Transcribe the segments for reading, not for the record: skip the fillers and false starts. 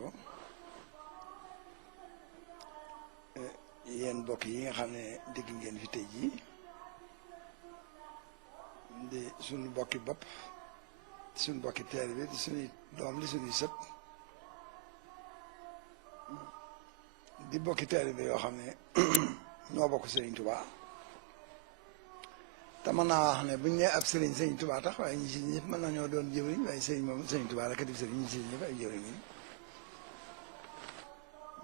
barakaatu yéen mbokk yi nga xam ne dégg ngeen fi tey jii di suñu mbokki bopp suñu mbokki taalibe di suñuy doom di suñuy sët di mbokki taalibe yoo xam ne ñoo bokk Serigne Touba te mën naa wax ne buñ nee ab Serigne Touba tax waaye ñi si ñëpp mën nañoo doon jëwriñ waaye Serigne moom Serigne Touba rek di Serigne ñi si ñëpp ay jëwriñ yi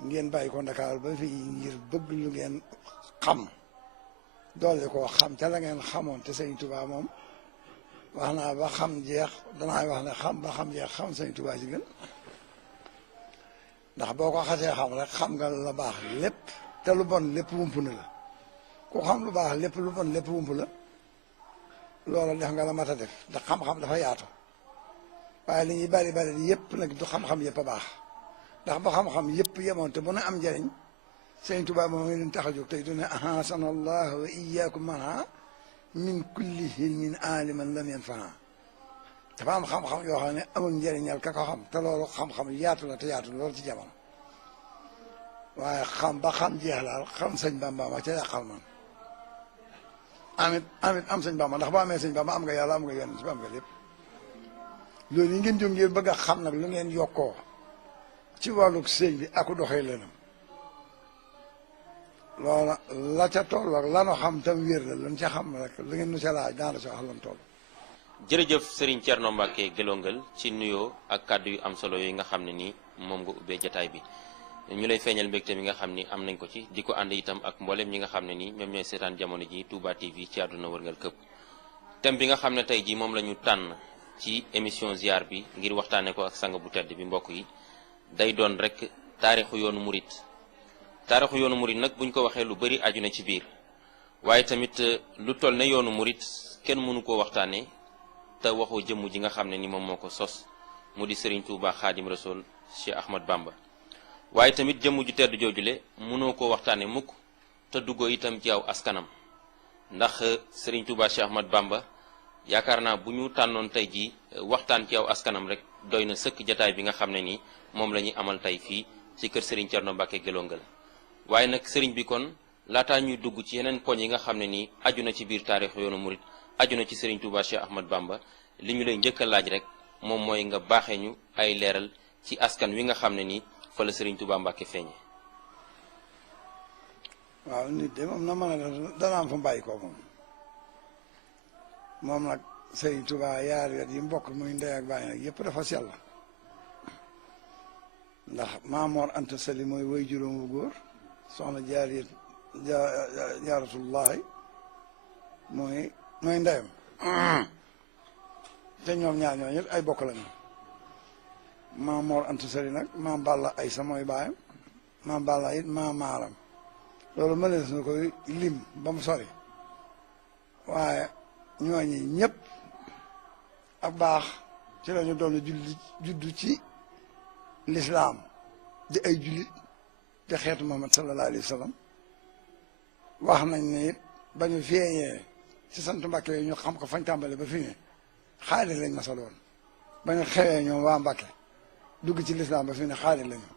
ngeen bàyyi ko Ndakaar ba fii ngir bëgg lu ngeen xam doole koo xam ca la ngeen xamoon te Serigne Touba moom wax naa ba xam jeex danaa wax ne xam ba xam jeex xam Serigne Touba ci gën ndax boo ko xasee xam rek xam nga la baax lépp te lu bon lépp wump na la ku xam lu baax lépp lu bon lépp wump la loolu def nga la mat a def ndax xam-xam dafa yaatu waaye li ñuy bari bari yëpp nag du xam-xam yëpp a baax ndax ba xam-xam yëpp yemoon te bu na am njëriñ Sëñ Tuubaa moom leen tax a jóg tey du ne ahasana allah wa iyyakum manha min kulli hilmin aliman lam yanfaha dafa am xam-xam yoo xam ne amul njëriñal ka ko xam te loolu xam-xam yaatu la te yaatu loolu ci jamono waaye xam ba xam jeex laal xam sëñ Bamba ma ca yàqal man amit am sëñ Bamba ndax boo amee sëñ Bamba am nga yàlla am nga yonent bi am nga lépp loolu yi ngeen jóg ngeen bëgg a xam nag lu ngeen yokkoo ci wàllu sëñ bi aku doxee lenam loola la ca toll ak lanu xam tam wér la lan ca xam rek lu ngeen nu ca laaj daana ci wax lan toll. jërëjëf Serigne Thierno Mbacke Guelongal ci nuyoo ak kàddu yu am solo yi nga xam ne nii moom nga ubbee jataay bi ñu lay feeñal mbégte mi nga xam ni am nañ ko ci di ko ànd itam ak mboolem ñi nga xam ne nii ñoom ñooy seetaan jamono ji Touba TV ci àdduna wërngal këpp thème bi nga xam ne tey jii moom la ñu tànn ci émission ziar bi ngir waxtaane ko ak sang bu tedd bi mbokk yi day doon rek taarixu yoonu murit taarixu yoonu murit nag buñ ko waxee lu bari aju na ci biir waaye tamit lu toll ne yoonu murit kenn mënu koo waxtaane te waxoo jëmm ji nga xam ne ni moom moo ko sos mu di Serigne Touba Khadim Rasoul Cheikh Ahmad Bamba waaye tamit jëmm ju tedd joojule mënoo koo waxtaane mukk te duggoo itam ci aw askanam ndax Serigne Touba Cheikh Ahmad Bamba yaakaar naa bu ñu tànnoon tey jii waxtaan ci aw askanam rek doy na sëkk jataay bi nga xam ne nii moom la ñuy amal tey fii ci kër Serigne Thierno Mbacke Guelongal waaye nag Serigne bi kon laataa ñuy dugg ci yeneen poñ yi nga xam ne nii aju na ci biir taarix yoonu murit aju na ci Serigne Touba Cheikh Ahmad Bamba li ñu lay njëkk a laaj rek moom mooy nga baaxee ñu ay leeral ci askan wi nga xam ne nii fa la Serigne Touba Mbacke feeñe. waaw nit de moom na mën a dana am fa mbàyyi ko moom nag Serigne Touba yaar wet yi mbokk muy ndey ak bàyyi nag yëpp dafa sell ndax Maamoor Anta Sali mooy way juróom wu góor soxna jaaratullahi mooy ndeyam te ñoom ñaar ñoo ñëpp ay bokk lañu Maamoor Anta Sali nag maam Balla Aysa mooy baayam maam Balla it maam Maaram loolu mënees na koy lim ba mu sori waaye ñooñi ñëpp ak baax ci la ñu doon juddu ci lislaam di ay jullit di xeetu Muhammad sallallahu alayhi wa sallam wax nañ ne it ba ñu feeñee ci sant Mbàkke yi ñu xam ko fañ tàmbale ba fi ne xaalis lañ masaloon ba ñu xewee ñoom waa Mbàkke dugg ci lislaam ba fi ne xaalis lañu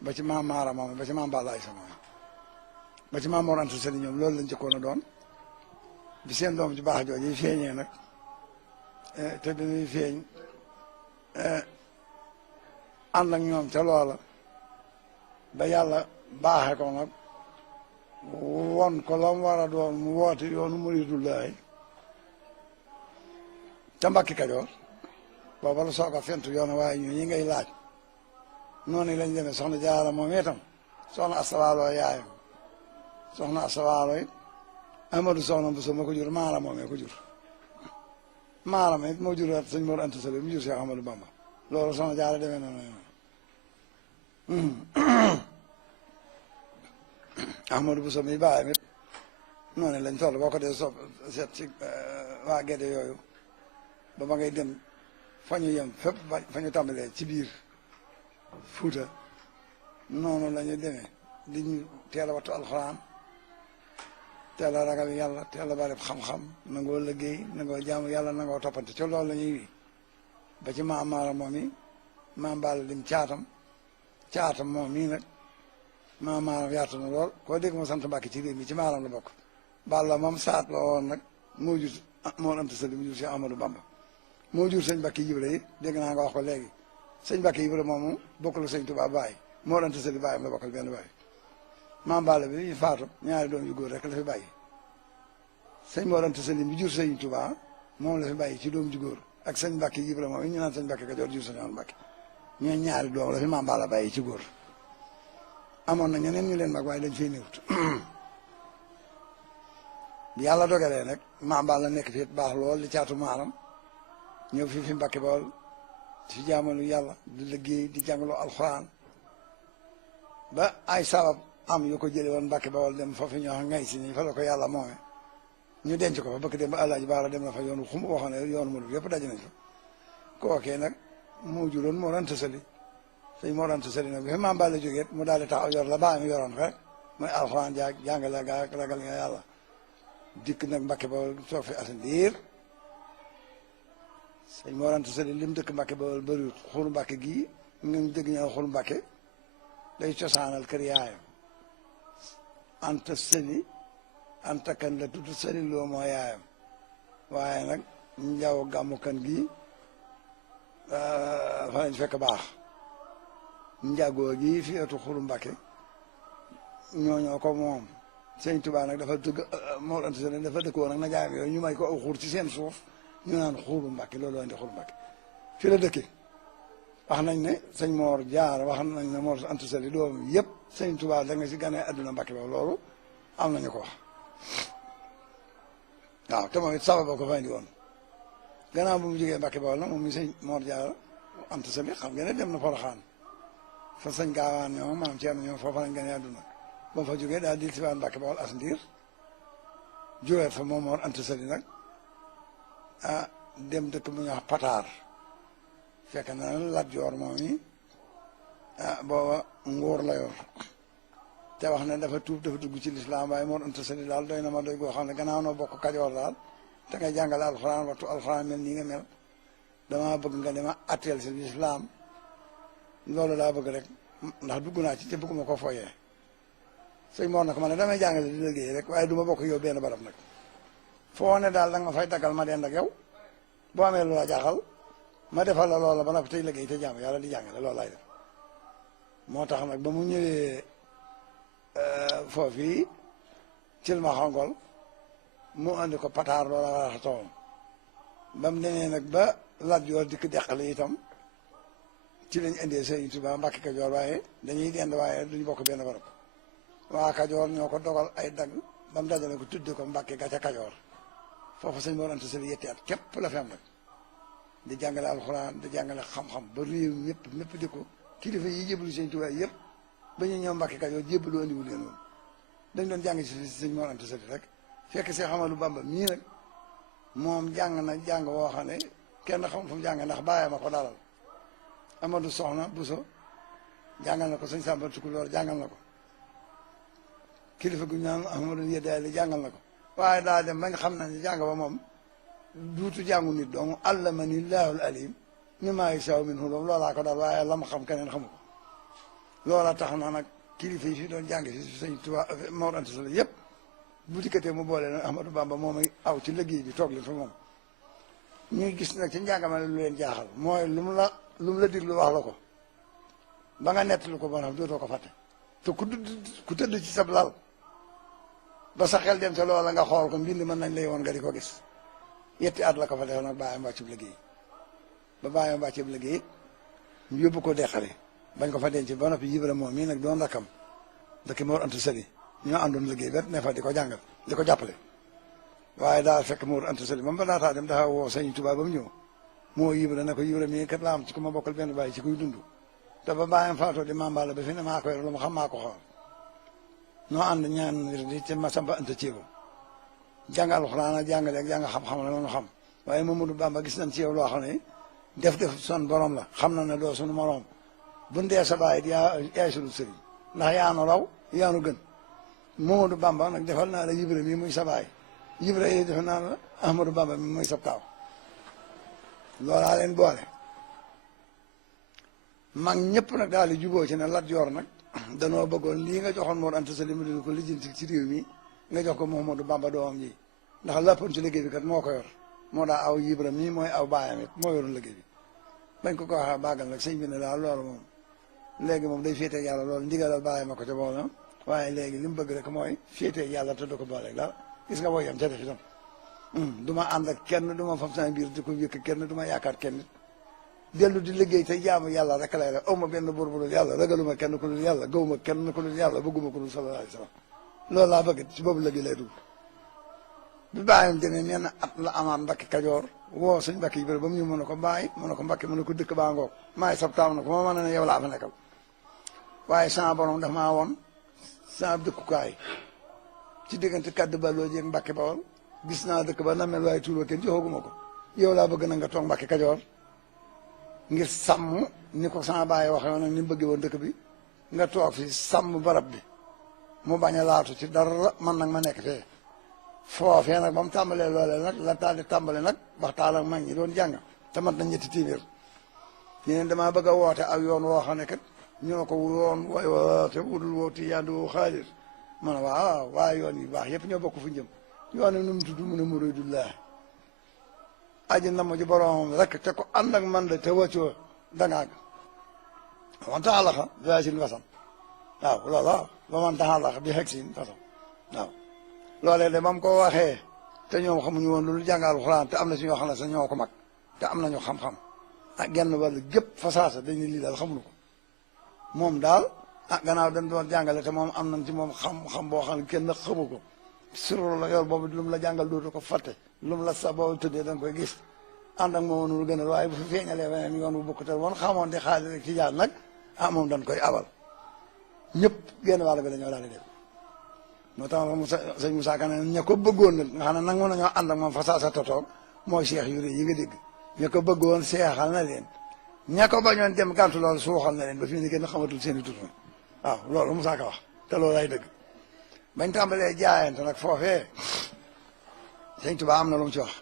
ba ci maam Maara moom ba ci maam Balla Aysa moom ba ci maam Mor Anta Sali ñoom loolu lañ jëkkoon a doon bi seen doom ci baax jooju feeñee nag te bi muy feeñ ànd ak ñoom ca loola ba yàlla baaxe ko nag won ko la mu war a doon mu woote yoonu muridullahi ca Mbàkke Kajoor booba la soog a fentu yoonu waaye ñu ñi ngay laaj noonu lañ demee soxna Jaara moom itam soxna Astawaalo yaayam soxna Astawaalo it Amadou soxna Bousso ma ko jur Maara moomee ko jur Maara it moo jur sëñ Mor Anta Sali mu jur Cheikh Ahmadou Bamba loolu soxna Jaara demee noonu Ahmadou Bousso mi bàyyam it noonu lañ toll boo ko dee seet ci waa Gédé yooyu ba ma ngay dem fa ñu yem fépp fa ñu tàmbalee ci biir Fuuta noonu la ñu demee di ñu teel a wattu alxuraan teel a ragal yàlla teel a bari xam-xam nangoo liggéey nangoo jaamu yàlla nangoo toppante ci loolu la ñuy wi ba ci maam Maara moom yi maam Balla dim caatam caatam moom mii nag maaram yaatu na lool koo dégg moo sant Mbàkke ci réew mi ci maaram la bokk Balla moom saat la woon nag moo jur moo anta sali mu jur si Amadou Bamba moo jur sëñ Mbàkke Ibra yi dégg naa nga wax ko léegi sëñ Mbàkke Ibra moomu bokkul sëñ Tuubaa bàyyi moo anta sali bàyyam la bokkal benn bàyyi maam Balla bi faatu ñaari doom yu góor rek la fi bàyyi sëñ moo anta sali bi jur sëñ Tuubaa moom la fi bàyyi ci doom ju góor ak sëñ Mbàkke Ibra moom ñu naan sëñ Mbàkke Kajoor jur sëñ Amadou Mbàkke ñooy ñaari doom la fi maam Balla bàyyi ci góor amoon na ñeneen ñu leen mag waaye dañ fee néewut bi yàlla dogalee nag maam Balla nekk fi baax lool li caatu maaram ñëw fi Mbàkke Bawol ci jaamalu yàlla di liggéey di jàngaloo alxuraan ba ay sabab am yu ko jële woon Mbàkke Bawol dem foofu ñoo xam ngay si nii fa la ko yàlla moome ñu denc ko fa bëgg dem ba Alaaji Baara dem na fa yoonu xum waxoon ne yoonu mu yëpp daje nañ fa kookee nag moo juróon moo ranta sali sëñ moo ranta sali nag bi fi maam Balla jógee mu daal di taxaw yor la baa mi yoroon rek mooy alxuraan jaag jàngale gaa ragal nga yàlla dikk nag Mbàkke Bawol toog fi asandiir sëñ moo ranta sali lim dëkk Mbàkke Bawol bëriwut xuru Mbàkke gii ngeen dégg ñoo xuru Mbàkke day cosaanal kër yaayam anta sali anta kan la tudd sali loo moo yaayam waaye nag njaw gàmmu kan gii fa lañ fekk baax njagoo gi fi etu xuru Mbàkke ñooñoo ko moom sëñ Tuubaa nag dafa dëgg moo anta sali dafa dëkkoon nag na jaayam yooyu ñu may ko aw xur ci seen suuf ñu naan xuru Mbàkke loolu indi xuru Mbàkke fi la dëkke wax nañ ne sëñ Moor Jaara wax nañ ne Moor Anta Sali doom yëpp sëñ Tuubaa da nga si ganee adduna Mbàkke ba loolu am nañu ko wax waaw te moom it sababa ko fa indi woon gannaaw bu mu jógee Mbàkke Bawol nag moom mi sëñ Moor Jaara Anta Sali xam ngeen ne dem na Poroxaan fa sëñ Gaawaan ñoom maam Ceerno ñoom foofa lañ ganee adduna ba mu fa jógee daal di siwaat Mbàkke Bawol as ndiir jógeet fa moom Moor Anta Sali nag dem dëkk bu ñuy wax Pataar fekk na Lat Joor moom yi booba nguur la yor te wax ne dafa tuub dafa dugg ci lislaam waaye Mor Anta Sali daal doy na ma doy goo xam ne gannaaw noo bokk Kajoor daal te ngay jàngale alxuraan waxtu alxuraan mel nii nga mel dama bëgg nga dema atteel si lislaam loolu laa bëgg rek ndax dugg naa ci te bëgguma ko fooyee sëñ Mor na ko ma ne damay jàngale di liggéey rek waaye du ma bokk yow benn barab nag foo ne daal da nga ma fay daggal ma dend ak yow boo amee lu la jaaxal ma defal la loola ba noppi tey liggéey te jàmm yàlla di jàngale loolu laay def moo tax nag ba mu ñëwee foofii cil ma xongol mu andi ko Pataar loola war a toom ba mu demee nag ba Lat Joor dikk deqale itam ci lañ indee Sëriñ Tuubaa Mbàkke Kajoor waaye dañuy dend waaye duñu bokk benn barab waa Kajoor ñoo ko dogal ay dagg ba mu dajale ko tudde ko Mbàkke ga ca Kajoor foofu sëñ Mor Anta Sali yetti at képp la fi am nag di jàngale alxuraan di jàngale xam-xam ba réew mépp di ko kilifa yi jébbalu sëñ Tuubaa yëpp ba ñu ñëw Mbàkke Kajoor jébbalu andiwu leen woon dañ doon jàng ci sëñ Mor Anta Sali rek fekk Seex Ahmadu Bamba mii nag moom jàng na jàng woo xam ne kenn xam fu mu jàng ndax bàyyi ma ko dalal Amadou Soxna Buso jàngal na ko sëñ Sàmba Tukulóor jàngal na ko kilifa gu ñu naan Ahmadu Yeddaali jàngal na ko waaye daa dem bañ xam nañ jàng ba moom duutu jàngu nit dong allamani llaahul alim mimmaa yashaa'u min hulum loolaa ko daal waaye la ma xam keneen xamu ko loola tax na nag kilifa yi fi doon jàng si sëñ Tuubaa Mor Anta Sali yëpp bu dikkatee mu boole nag Ahmadou Bamba moom ay aw ci liggéey bi toog leen fa moom ñuy gis nag ci njàngama lu leen jaaxal mooy lu mu la diglu wax la ko ba nga nettali ko ba nga xam dootoo ko fàtte te ku tëdd ci sab lal ba sa xel dem ca loola nga xool ko mbind mën nañ lay woon nga di ko gis yetti at la ko fa def nag bàyyam wàccub liggéey ba bàyyam wàccub liggéey ñu yóbbu ko deqale bañ ko fa denc ba noppi Ibra moom mii nag doon rakkam dëkk Mor Anta Sali ñoo àndoon liggéey bet ne fa di ko jàngal di ko jàppale waaye daal fekk Mor Anta Sali moom ba laataa dem dafa woo sëñ Tuubaa ba mu ñëw moo Ibra ne ko Ibra mii kat laa am ci ku ma bokkal benn bàyyi ci kuy dund te ba bàyyam faatoo di Maam Balla ba fi ne maa koy lu ma xam maa ko xool noo ànd ñaan wir di ci Masamba Anta Ceebo jàng alxuraan ak jàngale ak jàng xam-xam la noonu xam waaye Mamadou Bamba gis nañ ci yow loo xam ne def son borom la xam na ne doo sunu moroom bu ndee sa baay yaay sunu sëriñ ndax yaanu raw yaanu gën Mamadou Bamba nag defal naa la Ibra mi muy sa baay Ibra yi defal naa la Ahmadou Bamba mi muy sa taaw loolaa leen boole mag ñëpp nag daal di juboo ci ne Lat Joor nag danoo bëggoon lii nga joxoon Mor Anta Sali mu di ko lijjanti ci réew mi nga jox ko Mouhamadou Bamba doomam ji ndax lappoon ci liggéey bi kat moo ko yor moo daa aw yibra mii mooy aw baayam it moo yoroon liggéey bi bañ ko waxee bàggal nag sëñ bi ne daal loolu moom léegi moom day féetee yàlla loolu ndigalal bàyyi ma ko ca boole waaye léegi li mu bëgg rek mooy féetee yàlla te du ko booleeg daal gis nga booy yam ca def itam du ma ànd ak kenn du ma fam sama biir di ko yëkk kenn du ma yaakaar kenn nit dellu di liggéey te jaamu yàlla rek lay rek aw ma benn buur bu dul yàlla ragaluma kenn ku dul yàlla gawuma kenn ku dul yàlla bëgguma ku dul sallallahu alayhi wa sallam loolu laa bëgg ci boobu liggéey lay dugg bi bàyyam demee nee na at la amaat Mbàkke Kajoor woo sëñ Mbàkke yi bëri ba mu ñu mën a ko bàyyi mën a ko Mbàkke mën a ko dëkk baa ngoog maay sab taam na ko ma mën ne yow laa fa nekkal waaye sama borom daf maa woon sama dëkkukaay ci diggante kaddu baloo jeeg Mbàkke Bawol gis naa dëkk ba na mel waaye tuuroo kenn joxaguma ko yow laa bëgg na nga toog Mbàkke Kajoor ngir sàmm ni ko sama baay waxee woon ni mu bëggee woon dëkk bi nga toog fi sàmm barab bi mu bañ a laatu ci dara man nag ma nekk fee foofee nag ba mu tàmbalee loolee nag la taal di tàmbale nag waxtaan ak mag ñi doon jàng te mat na 3 téeméer ñeneen damaa bëgg a woote ak yoon woo xam ne kat ñu ne ko yoon way woote wudul wooti yandu xaalis ma ne waaw waaye yoon yu baax yëpp ñoo bokk fu njëm yoon yi nu mu tudd mu ne muridullah aji na mu ji boromam rek te ko ànd ak man de te wàccoo dangaag man taxalaxa bisin wasan waaw loolu ba man taxalaxa bi xeg sin wasan waaw loolee de ba mu ko waxee te ñoom xamuñu woon loolu jàngal Alxuraan te am na si ñoo xam ne sax ñoo ko mag te am nañu xam-xam ak genn wàll gépp fa saasa dañu lii daal xamuñu ko moom daal gannaaw dañ doon jàngale te moom am nañ ci moom xam-xam boo xam ne kenn xamu ko suro la yor boobu lu mu la jàngal dootu ko fàtte lu mu la sa boo tëddee da nga koy gis ànd ak moom mënul gën a waaye bu fi feeñalee weneen yoon bu bokk te woon xamoon di xaalis rek ci jaar nag moom dañ koy abal ñëpp genn wàll bi dañoo daal di def moo tax sëñ Moussa Ka ne ña ko bëggoon nag nga xam ne nangu nañoo ànd ak moom fa saa sa totoog mooy seex yu rëy yi nga dégg ña ko bëggoon seexal na leen ña ko bañoon dem gàntu loolu suuxal na leen ba fi ni kenn xamatul seen i tur waaw loolu Moussa Ka wax te loolu lay dëgg bañ tàmbalee jaayante nag foofee sëñ Tuubaa am na lu mu ci wax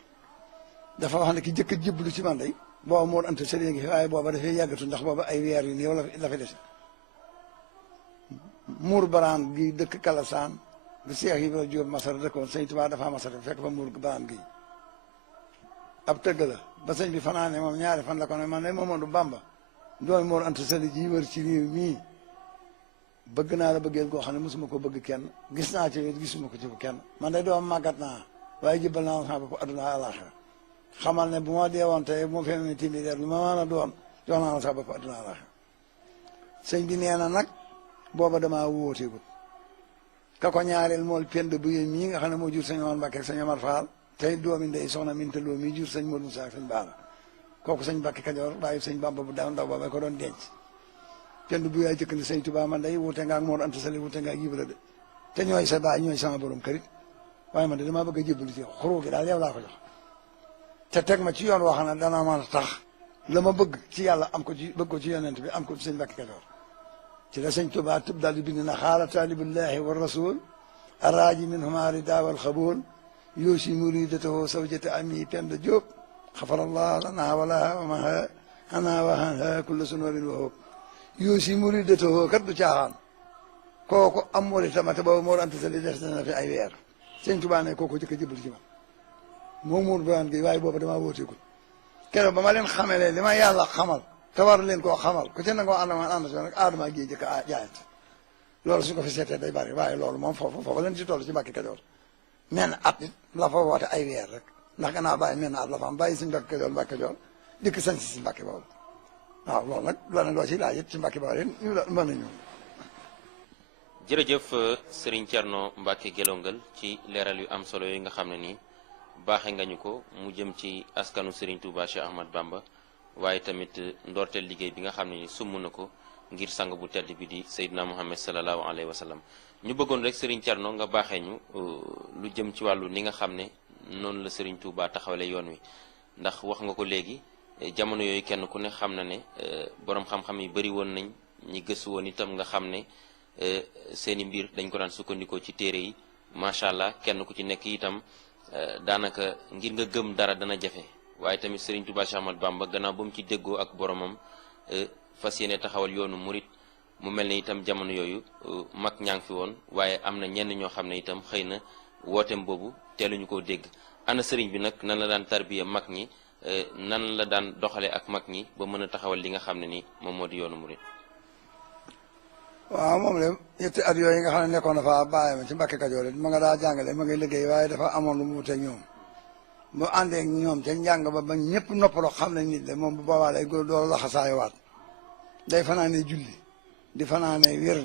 dafa wax ne ki jëkk a jébbalu ci man day booba Mor Anta Sali ngi fi waaye booba dafay yàggatu ndax booba ay weer yu néew la fi des muur baraan gi dëkk Kalasaan bi Seex Ibra Jóob Masar dëkkoon sëñ Tuubaa dafa masar fekk fa muur baraan gi ab tëgg la ba sëñ bi fanaane moom ñaari fan la ko ne man de Mamadu Bamba doomi Mor Anta Sali ji wër ci réew mii bëgg naa la bëggeel goo xam ne mosuma ko bëgg kenn gis naa ci gisuma ko ci kenn man de doom màggat naa waaye jëbbal naa sama bopp adduna àlaxira xamal ne bu ma deewoon tey bu ma fee ne timidère lu ma mën a doon jox naa la sama bopp adduna àlaxira sëñ bi nee na nag booba damaa wóoteegul ka ko ñaareel mool pend bu yéen mii nga xam ne moo jur sëñ Omar Mbàkke ak sëñ Omar Faal tey doomi ndey soxna Minta Lo mii jur sëñ Modou Moussa ak sëñ Baara kooku sëñ Mbàkke Kajoor bàyyi sëñ Bamba bu daaw ndaw ba ko doon denc pend bu yaay jëkk ni sëñ Tuubaa man day wute nga ak Mor Anta Sali wute nga ak Ibra de te ñooy sa baay ñooy sama borom kërit waaye man de damaa bëgg a jébbalu ci xuru gi daal yow laa ko jox te teg ma ci yoon woo xam ne dana mën a tax la ma bëgg ci yàlla am ko ci bëgg ko ci yonent bi am ko ci sëñ Mbàkke Kajoor ci la sëñ Tuubaa tëb daal di bind na xaala taalibullahi wa rasul araaji minhuma rida wal xabul yoosi muridatahu sawjata ami pend Jóob xafarallah lana wala wa maha ana wa hanha kulla sunwabin wa hoob yoosi muridatahu kat du caaxaan kooku am mori tamate boobu Mor Anta Sali des na fi ay weer sëñ Tuubaa ne kooku jëkk a jëbal ci man moom muur bayaan gi waaye booba damaa wóoteegul keroog ba ma leen xamalee li ma yàlla xamal te war leen koo xamal ku ci nangoo ànd ma ànd si nag aadama gi jëkk a jaayante loolu su ko fi seetee day bari waaye loolu moom foofu leen ci toll ci Mbàkke Kajoor men at it la fa woote ay weer rek ndax gannaaw bàyyi men at la fa am bàyyi si Mbàkke Kajoor dikk sañ si Mbàkke boobu waaw loolu nag loolu loo ci laaj it ci Mbàkke boobu yéen ñu la mën nañu jërëjëf Serigne Thierno Mbacke Gelongal ci leeral yu am solo yooyu nga xam ne nii baaxe nga ñu ko mu jëm ci askanu Serigne Touba Cheikh Ahmad Bamba waaye tamit ndorteel liggéey bi nga xam ne ni sumb na ko ngir sang bu tedd bi di Seydina Muhammad sallallahu alayhi wa sallam ñu bëggoon rek Serigne Thierno nga baaxee ñu lu jëm ci wàllu ni nga xam ne noonu la Serigne Touba taxawale yoon wi ndax wax nga ko léegi jamono yooyu kenn ku ne xam na ne borom xam-xam yi bëri woon nañ ñi gëstu woon itam nga xam ne seeni mbir dañ ko daan sukkandikoo ci téere yi macha allah kenn ku ci nekk itam daanaka ngir nga gëm dara dana jafe waaye tamit Serigne Touba Cheikh Ahmad Bamba gannaaw ba mu ci déggoo ak boromam fas yéene taxawal yoonu murit mu mel ne itam jamono yooyu mag ñaa ngi fi woon waaye am na ñenn ñoo xam ne itam xëy na wooteem boobu teeluñu koo dégg ana sëriñ bi nag nan la daan tarbiya mag ñi nan la daan doxale ak mag ñi ba mën a taxawal li nga xam ne ni moom moo di yoonu murit. waaw moom de ñetti at yooyu nga xam ne nekkoon na fa bàyyi ma ci Mbàkke Kajoor ma nga daa jàngale ma ngay liggéey waaye dafa amoon lu mu wuteeg ñoom bu àndee ñoom ca njàng ba ñëpp noppaloo xam ne nit de moom bu boobaa lay góor doolu laxasaayowaat day fanaane julli di fanaane wér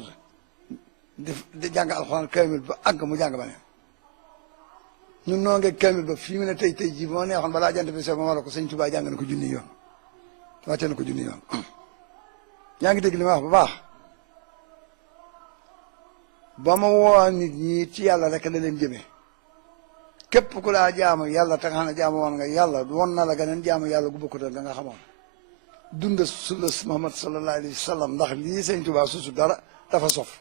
di jàng alxuraan kaamil ba àgg mu jàng ba ne ñun noo ngi kaamil ba fii mu ne tey jii moo neexoon balaa jant bi so ma war a ko sëñ Tuubaa jàng na ko junni yoon wàcce na ko junni yoon yaa ngi dégg li ma wax bu baax ba ma woo nit ñi ci yàlla rek la leen jëmee képp ku laa jaamu yàlla te nga xam ne jaamu woon nga yàlla won na la geneen jaamu yàlla gu bokkut ak nga xamoon dunda sulas Muhammad sallallahu alayhi wa sallam ndax lii sëñ Tuubaa susu dara dafa sof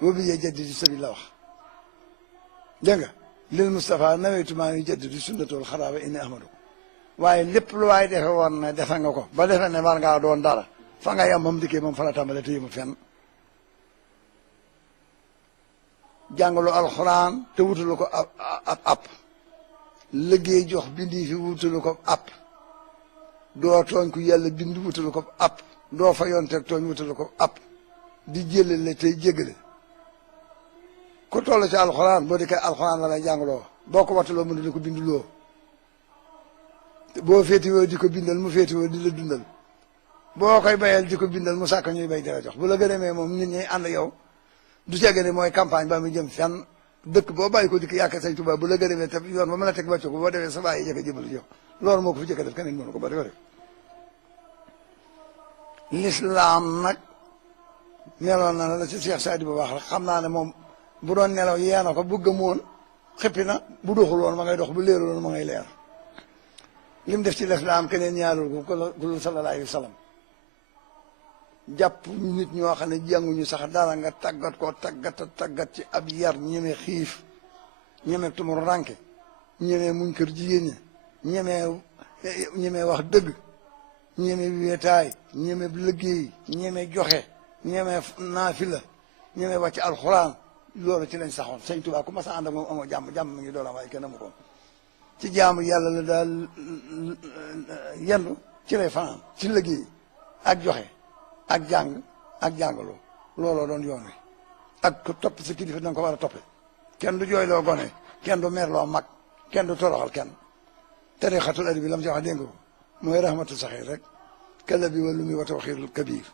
boobu yee jaddi di sabi la wax dégg nga lil Moustapha naweytu maa ngi jaddi di sunnatul xaraaba inni ahmadu waaye lépp lu waay defe woon ne defe nga ko ba defe ne war ngaa doon dara fa nga yam moom dikkee moom fa la tàmbale te yëmut fenn jàngalu alxuraan te wutalu ko ab liggéey jox bindi fi wutalu ko ab doo tooñ ku yàlla bind wutalu ko ab doo fa yoonteeg tooñ wutalu ko ab di jëlale tey jéggale ku toll ci alxuraan boo di koy alxuraan la lay jàngaloo boo ko wattaloo mën di ko binduloo boo féetiwoo di ko bindal mu féetiwoo di la dundal boo koy bayal di ko bindal mu sàkk ñuy bay dara jox bu la gërëmee moom nit ñi ànd yow du ceege ne mooy campagne ba mu jëm fenn dëkk boo bàyyi ko dikk yàq Sëñ Tuubaa bu la gërëmee te yoon ba mën a teg wàccu ko boo defee sa bàyyi jëkk jëbal jox loolu moo ko fi jëkk def keneen mënu ko ba di ko def lislaam nag meloon na la ci Cheikh Saadi bu baax rek xam naa ne moom bu doon nelaw yeena ko bu gëmoon xippi na bu doxul woon ma ngay dox bu leerul woon ma ngay leer lim def ci lislaam keneen ñaarul ko ku sallallahu alayhi wa sallam jàpp nit ñoo xam ne jànguñu sax dara nga tàggat koo tàggat ci ab yar ñeme xiif ñeme tumur ranke ñeme muñ kër jigéen ñi ñeme wax dëgg ñeme wéetaay ñeme liggéey ñeme joxe ñeme naafila ñeme wàcc alxuraan loolu ci lañ saxoon Sëñ Tuubaa ku mas a ànd ak moom amoo jàmm mi ngi doon am waaye kenn amu ko ci jaamu yàlla la daal yendu ci lay fanaan ci liggéey ak joxe ak jàng ak jàngaloo looloo doon yoon wi ak ku topp sa kilifa da nga ko war a toppe kenn du jooyloo gone kenn du merloo mag kenn du toroxal kenn tarixatul adi bi la mu ci wax dégg nga ko mooy rahmatu saxir rek kala bi walu mi wa tawxiirul kabir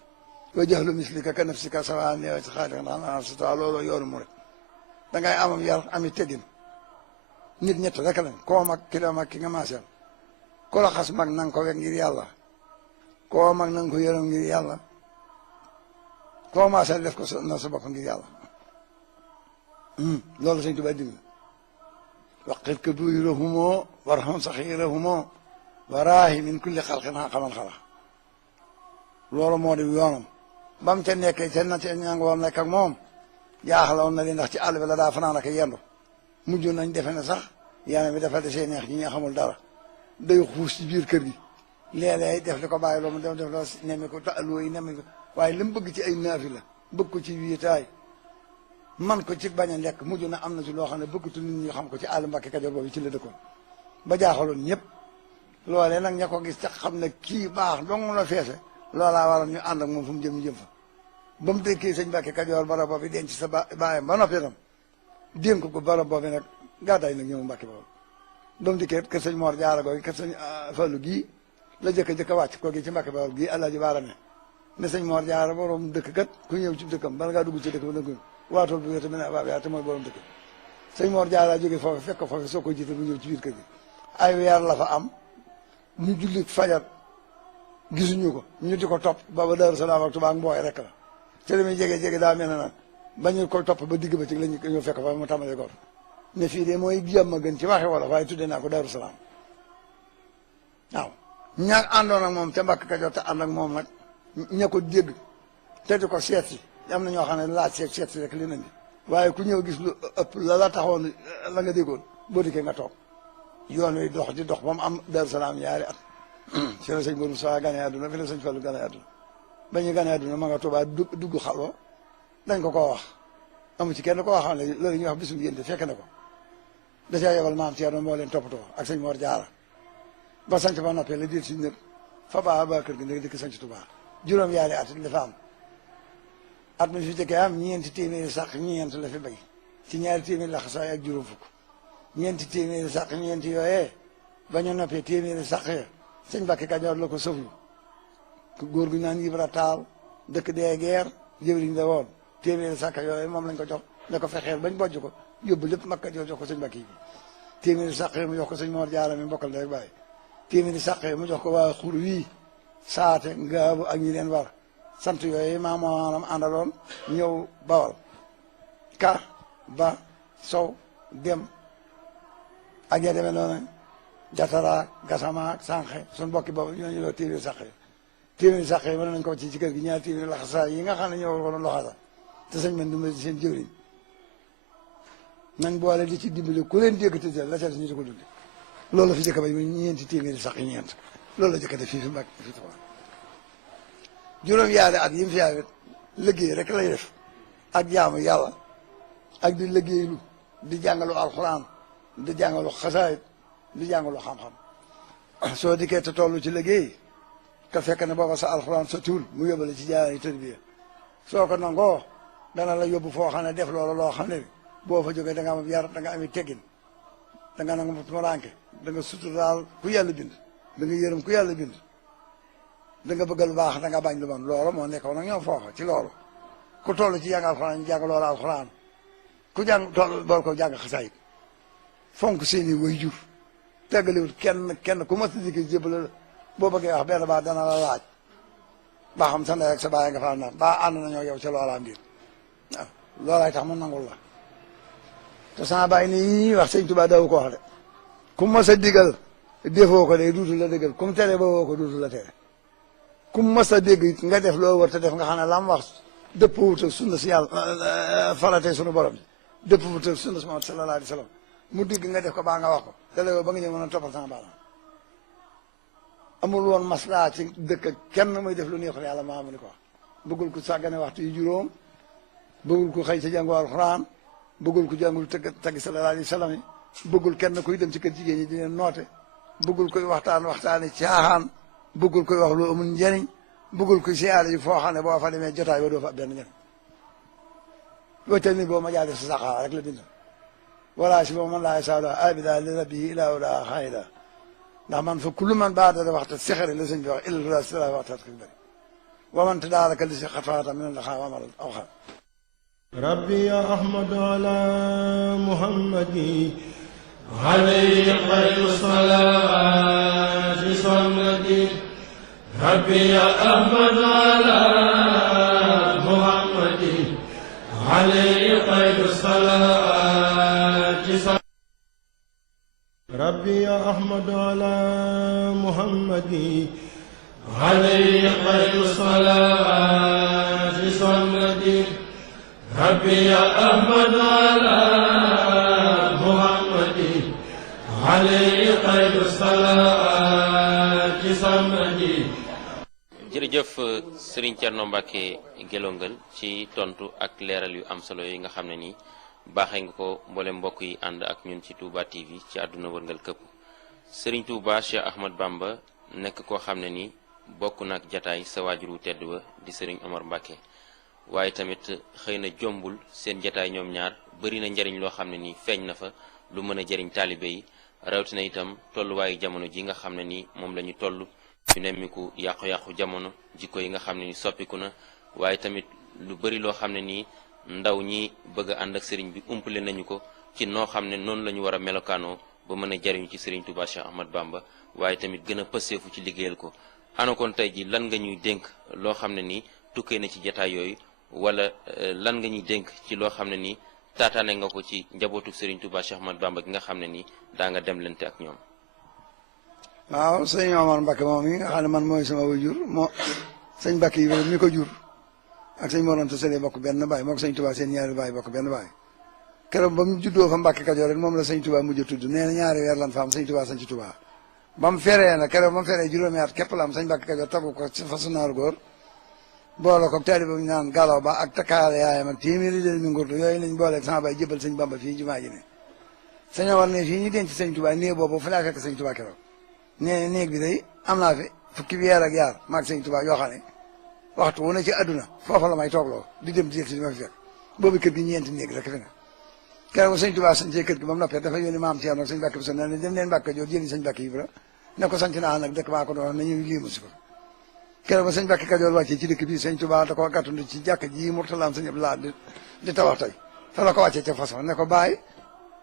wa jahlu mislika ka nafsika sawa newa si xaali naan sata looloo yoonu mu rek da ngay amam yar ami teggin nit ñett rek lañ koo mag ki la mag ki nga maaseel ku la xas mag na nga ko weg ngir yàlla koo mag na nga ko yërëm ngir yàlla koo maaseel def ko na sa bopp ngir yàlla loolu Sëñ Tuubaa dim waqit kabirahumoo warham saxirahumoo waraahi min kulli xalqin xaqaman xala loolu moo di yoonam ba mu ca nekkee ca na ca ñangoon nekk ak moom jaaxaloon na li ndax ci àll bi la daa fanaan ak yendu mujj nañ defe ne sax yaana bi dafa desee neex ñi nga xamul dara day xuus ci biir kër gi léeg-léeg def li ko bàyyi loo mu def loo nemmi ko alluwa yi nemmi ko waaye li mu bëgg ci ay naafi la bëgg ko ci wiitaay man ko ci bañ a lekk mujj na am na ci loo xam ne bëggatu nit ñi xam ko ci àll Mbàkke Kajoor boobu ci la dëkkoon ba jaaxaloon ñëpp loolee nag ña ko gis ca xam ne kii baax dong la feese loolaa waral ñu ànd ak moom fu mu jëm ñu jëm fa ba mu dékkee sëñ Mbàkke Kajoor barab boobu denc sa baayam ba noppi itam dénk ko barab boobu nag gàddaay nag ñëw Mbàkke boobu ba mu dikkee kër sëñ Mor Jaara googu kër sëñ Fallu gii la jëkk a wàcc ko gi ci Mbàkke boobu gii Alaaji Baara ne sëñ Mor Jaara borom dëkk kat ku ñëw ci dëkkam bala ngaa dugg ci dëkk ba nag waatool bu wéete mu ne waaw yaa te mooy borom dëkk sëñ Mor Jaara jógee foofu fekk ko foofu soo ko jiite bu ñëw ci biir kër gi ay weer la fa am ñu julli fajar gisuñu ko ñu di ko topp booba Daaru Salaam ak Tuubaa ak Mbooy rek la te li muy jege daa mel ne nag ba ñu ko topp ba digg ba ci lañu ñëw fekk fa mu tàmbalee góor ne fii de mooy jàmm gën ci waxe wala waaye tuddee naa ko Daaru Salaam waaw ña àndoon ak moom ca Mbàkke Kajoor te ànd ak moom nag ña ko dégg te di ko seet si am na ñoo xam ne laaj seet si rek li nañ waaye ku ñëw gis lu ëpp la taxoon la nga déggoon boo dikkee nga toog yoon wi dox di dox ba mu am Daaru Salaam ñaari at fi la sëñ Modou Moussa gane àdduna fi la sëñ Fallu gane àdduna ba ñu gane àdduna ma nga Tuubaa dugg xalwa dañ ko wax amu ci kenn koo xam ne loolu ñuy wax bisum ngénte fekk na ko da caa yebal maam Thierno moo leen toppatoo ak sëñ Mor Jaara ba sanc ba noppee la déet suñu nag fa baa ba kër gi nag dëkk sanc Tuubaa juróom-yaari at dafa am at mi fi jëkkee am ñeenti téeméeri sax ñeent la fi bay ci ñaari téeméeri la xasaay ak juróom fukk ñeenti téeméeri sax ñeenti yooyee ba ñu noppee téeméeri sax ya sëñ Mbàkke Kajoor la ko sëflu góor gu naan Ibra Taal dëkk dee geer jëwriñ la woon téeméeri sax yooyee moom lañ ko jox ne ko fexeel bañ bojj ko yóbbu lépp Makka jox ko sëñ Mbàkke yi téeméeri sax mu jox ko sëñ Mor Jaara mi mbokkal rek bàyyi téeméeri sax mu jox ko waa xur wii saate ngaabu ak ñi leen war sant yooyu maanaam àndaloon ñëw Bawal ka ba sow dem ak ya demee noonu jatara gasama sànqe suñ mbokki boobu ñooñu loo téeméeri sax yi mën nañ ko ci kër gi ñaari téeméeri laxasaay yi nga xam ne ñoo ko doon loxasa te sëñ man dimbali ci seen jëwriñ nañ boole di ci dimbali ku leen dégg tëddal la ca ñu di ko dundee loolu la fi jëkk bay mu ñeenti téeméeri sax yi ñeent loolu la jëkk def fii fi Mbàkke fii Tuubaa juróom-yaari at yi mu fi yaawet liggéey rek lay def ak jaamu yàlla ak di liggéeylu di jàngalu alxuraan di jàngalu xasaayit di jàngalu xam-xam soo dikkee te tollu ci liggéey te fekk ne booba sa alxuraan sa tuul mu yóbbale ci jaay tërbiya soo ko nangoo dana la yóbbu foo xam ne def loolu loo xam ne boo fa jógee da nga am yar da nga ami teggin da nga nangu tumaranke da nga suturaal ku yàlla bind da nga yërëm ku yàlla bind da nga bëgg lu baax da nga bañ lu bon loolu moo nekkoon nag ñoom foofa ci loolu ku toll ci jàng alxuraan ñu jàng loolu alxuraan ku jàng toll bool ko jàng xasaayit fonk seeni way jur teggaliwut kenn ku mas dikk jébale la boo bëggee wax benn baa dana la laaj ba xam sa ndey ak sa baay nga fa naan ba ànd nañoo yow ca loolaa mbir waaw loolaay tax mu nangul la te sama baay nii wax sëñ Tuubaa daw ko wax de ku mas a digal defoo ko de duutu la dëggal kum tere ba woo ko duutu la tere kum mas a dégg nga def loo war te def nga xam ne lam wax dëpp wut ak sunna si yàlla farate sunu borom bi dëpp wut ak sunna si Muhammad sallallahu alayhi wa sallam mu dégg nga def ko baa nga wax ko te léegi ba nga ñëw mën a toppal sama baaraam amul woon maslaa ci dëkk kenn muy def lu neexul yàlla maa mu ni ko wax bëggul ko sàggane waxtu yu juróom bëggul ko xëy sa jàngu alxuraan bëggul ko jàngul tagg sallallahu alayhi wa sallam yi bëggul kenn kuy dem ci kër jigéen ñi di leen noote bëggul koy waxtaani caaxaan bëggul koy wax lu amul njëriñ bëggul koy siyaare yi foo xam ne boo fa demee jotaay ba doo fa benn njëriñ wactal ni boo ma jaade sa saxaa rek la bindal wala si boobu man laa sala abida li rabbi ilaa wala xaayida ndax man fa kullu man baa dada waxta sixari la sëñ bi wax illa sila waxtat ko bëri wa man tadaaraka li si xatfaata min la xaa wamal aw xam rabbi ya ahmadu ala muhammadi alayhi xayru salaati samadi rabbi ya ahmadu ala muhammadi alayhi xayru salaati samadi rabbi ya ahmadu ala muhammadi alayhi xayru salaati samadi rabbi ya ahmadu ala muhammadi alayhi xayru salaati samadi jërëjëf Serigne Thierno Mbacke Gelongal ci tontu ak leeral yu am solo yi nga xam ne nii baaxee nga ko mboolem mbokk yi ànd ak ñun ci Touba TV ci àdduna wërngal këpp Serigne Touba Cheikh Ahmad Bamba nekk koo xam ne nii bokk na ak jataay sa waajur wu tedd wa di Serigne Omar Mbacke waaye tamit xëy na jombul seen jataay ñoom ñaar bëri na njariñ loo xam ne nii feeñ na fa lu mën a jariñ taalibe yi rawatina itam tolluwaayu jamono ji nga xam ne nii moom la ñu toll ñu nemmiku yàqu-yàqu jamono jikko yi nga xam ne ni soppiku na waaye tamit lu bëri loo xam ne nii ndaw ñi bëgg a ànd ak sëriñ bi umpale nañu ko ci noo xam ne noonu la ñu war a melokaanoo ba mën a jariñu ci sëriñ Touba Cheikh Ahmad Bamba waaye tamit gën a pëseefu ci liggéeyal ko ana kon tey ji lan nga ñuy dénk loo xam ne nii tukkee na ci jataay yooyu wala lan nga ñuy dénk ci loo xam ne nii taataane nga ko ci njabootu sëriñ Touba Cheikh Ahmad Bamba gi nga xam ne nii daa nga dem lente ak ñoom. waaw sëñ Omar Mbacke moom mi nga xam ne man mooy sama waajur moo sëñ Mbacke yi mi ko jur ak sëñ Mor Anta Sali bokk benn baay moo ko sëñ Touba seen ñaari baay bokk benn baay keroog ba mu juddoo fa Mbacke Kajoor rek moom la sëñ Touba mujj a tudd nee na ñaari weer lan fa am sëñ Touba sañ ci Touba ba mu feree nag keroog ba mu feree juróomi at képp la am sëñ Mbacke Kajoor taggu ko ci fasu naaru góor boole ko taalibe bu ñu naan Galaw Ba ak takkaale yaayam ak téeméeri dërëmi ngurdu yooyu lañ booleeg sama bay jëbal sëñ Bamba fii jumaa ji ne sañoo war ne fii ñu denc sëñ Tuubaa néeg boobu fa laa fekk sëñ Tuubaa keroog nee néeg bi day am naa fi fukki weer ak yaar maag sëñ Tuubaa yoo xam ne waxtu wu ne ci àdduna foofa la may toogloo di dem di si di ma fi fekk boobu kër gi ñeenti néeg rek fi ne keroog sëñ Tuubaa sañcee kër gi ba mu noppee dafa yónni maam Thierno sëñ Mbàkke bi sa ne dem leen Mbàkke Kajoor jëli sëñ Mbàkke Ibra ne ko sanc naa nag dëkk baa ko doon nañu lii musi ko keroog ba sëñ Mbàkke Kajoor wàccee ci dëkk bi sëñ Tuubaa da ko gàttandu ci jàkk ji Murtalaam sëñ Abdou di tabax tey fa la ko wàccee ca façon ne ko bàyyi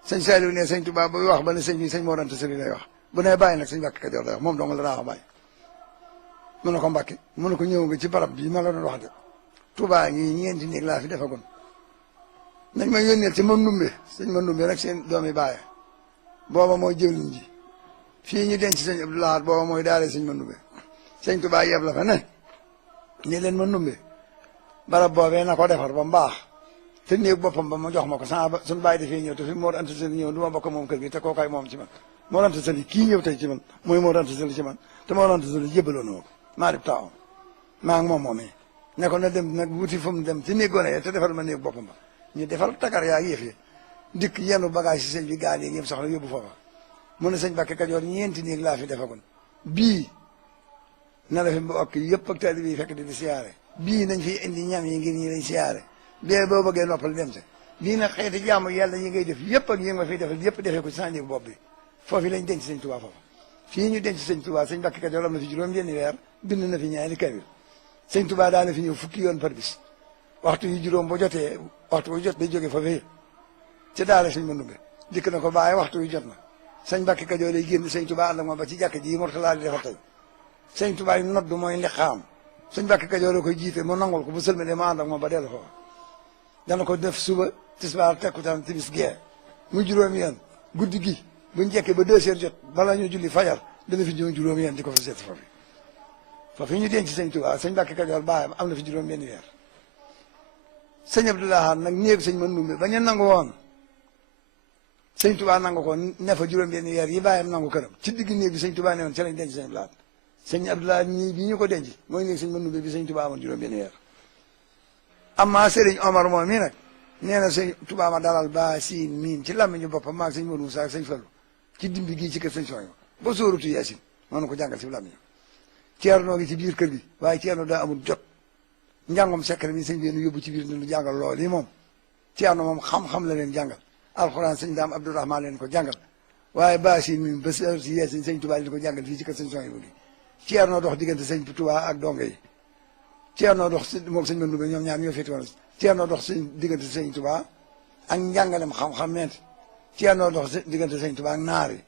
sëñ Saliou ne sëñ Tuubaa ba wax ba ne sëñ bi sëñ Mor Anta Sali lay wax bu ne bàyyi nag sëñ Mbàkke Kajoor lay wax moom dong la daa wax bàyyi mu ne ko Mbàkke mu ne ko ñëw nga ci barab bii ma la doon wax de Tuubaa ngi ñeenti néeg laa fi defagun nañ ma yónneel ci man numbe sëñ ma numbe rek seen doomi bàyyi booba mooy jëwliñ ji fii ñu denc sëñ Abdou Lahad booba mooy daale sëñ ma numbe sëñ Tuubaa yeb la fa ne leen ma numbe barab boobee na ko defar ba mu baax te néeg boppam ba mu jox ma ko sama suñu bàyyi dafee ñëw te fi Mor Anta Sali ñëw du ma bokk moom kër gi te kookaay moom ci man Mor Anta Sali kii ñëw tey ci man mooy Mor Anta Sali ci man te Mor Anta Sali jébbaloo na ma ko maa dib taawam maa ngi moom moomee ne ko na dem nag wuti fu mu dem ci néeg gone te defal ma néeg boppam ba ñu defal tagar yaa yëf yi dikk yenu bagage si sëñ bi gaal yi yëpp soxla yóbbu foofa mu ne sëñ Mbàkke Kajoor ñeenti néeg laa fi defagun bii na la fi mbokk yëpp ak taalibe yi fekk di siyaare bii nañ fi indi ñam yi ngir ñi lay siyaare bee boo bëggee noppal dem te bii nag xeeti jaamu yàlla yi ngay def yëpp ak yi nga fiy defal yëpp defee ko ci sa néeg bopp bi foofu lañ denc sëñ Tuubaa foofa fii ñu denc sëñ Tuubaa sëñ Mbàkke Kajoor am na fi juróom-benni weer bind na fi ñaari kamil sëñ Tuubaa daana fi ñëw fukki yoon par bis waxtu yu juróom ba jotee waxtu wu jot day jóge fa fee ci daara sëñ Mandumbe dikk na ko bàyyi waxtu yu jot na sëñ Mbàkke Kajoor lay génn sëñ Tuubaa ànd ak moom ba ci jàkk ji Murtala di defar tey sëñ Tuubaa yi nodd mooy liqaam sëñ Mbàkke Kajoor la koy jiite mu nangul ko bu sëlmee ma ànd ak moom ba dellu foofa dana ko def suba tisbaar takkusaan timis gee mu juróomi yoon guddi gi buñ jekkee ba 2 heures jot bala ñu julli fajar dana fi ñëw juróomi yoon di ko fa seet foofu foofu ñu denc sëñ Tuubaa sëñ Mbàkke Kajoor baayam am na fi juróom benn weer sëñ Abdou Lahad nag néeg sëñ Mandumbe ba ñu nangu woon sëñ Tuubaa nangu ko ne fa juróom benn weer yi baayam nangu këram ci digg néeg bi sëñ Tuubaa ne woon ci lañ denc sëñ Abdou Lahad sëñ Abdou Lahad ñii bii ñu ko denc mooy néeg sëñ Mandumbe bi sëñ Tuubaa amoon juróom benn weer amma Sëriñ Omar moom mii nag nee na sëñ Tuubaa ma dalal ba siin miin ci làmmiñu boppam maag sëñ Modou Moussa ak sëñ Fallu ci dimbi gii ci kër sëñ Soño ba sóoratu Yaasin moo na ko jàngal si làmmiñu Ceerno gi ci biir kër gi waaye Ceerno daa amul jot njàngom secret bi sëñ bi nu yóbbu ci biir nu jàngal lool yi moom Ceerno moom xam-xam la leen jàngal alxuraan sëñ Daam Abdourahman leen ko jàngal waaye ba siin miin ba sóoratu Yaasin sëñ Tuubaa leen ko jàngal fii ci kër sëñ Soño gi Ceerno dox diggante sëñ Tuubaa ak donge yi Ceerno dox moom sëñ Mandumbe ñoom ñaar ñoo féete woon Ceerno dox sëñ diggante sëñ Tuubaa ak njàngalem xam-xam neent Ceerno dox diggante sëñ Tuubaa ak naar yi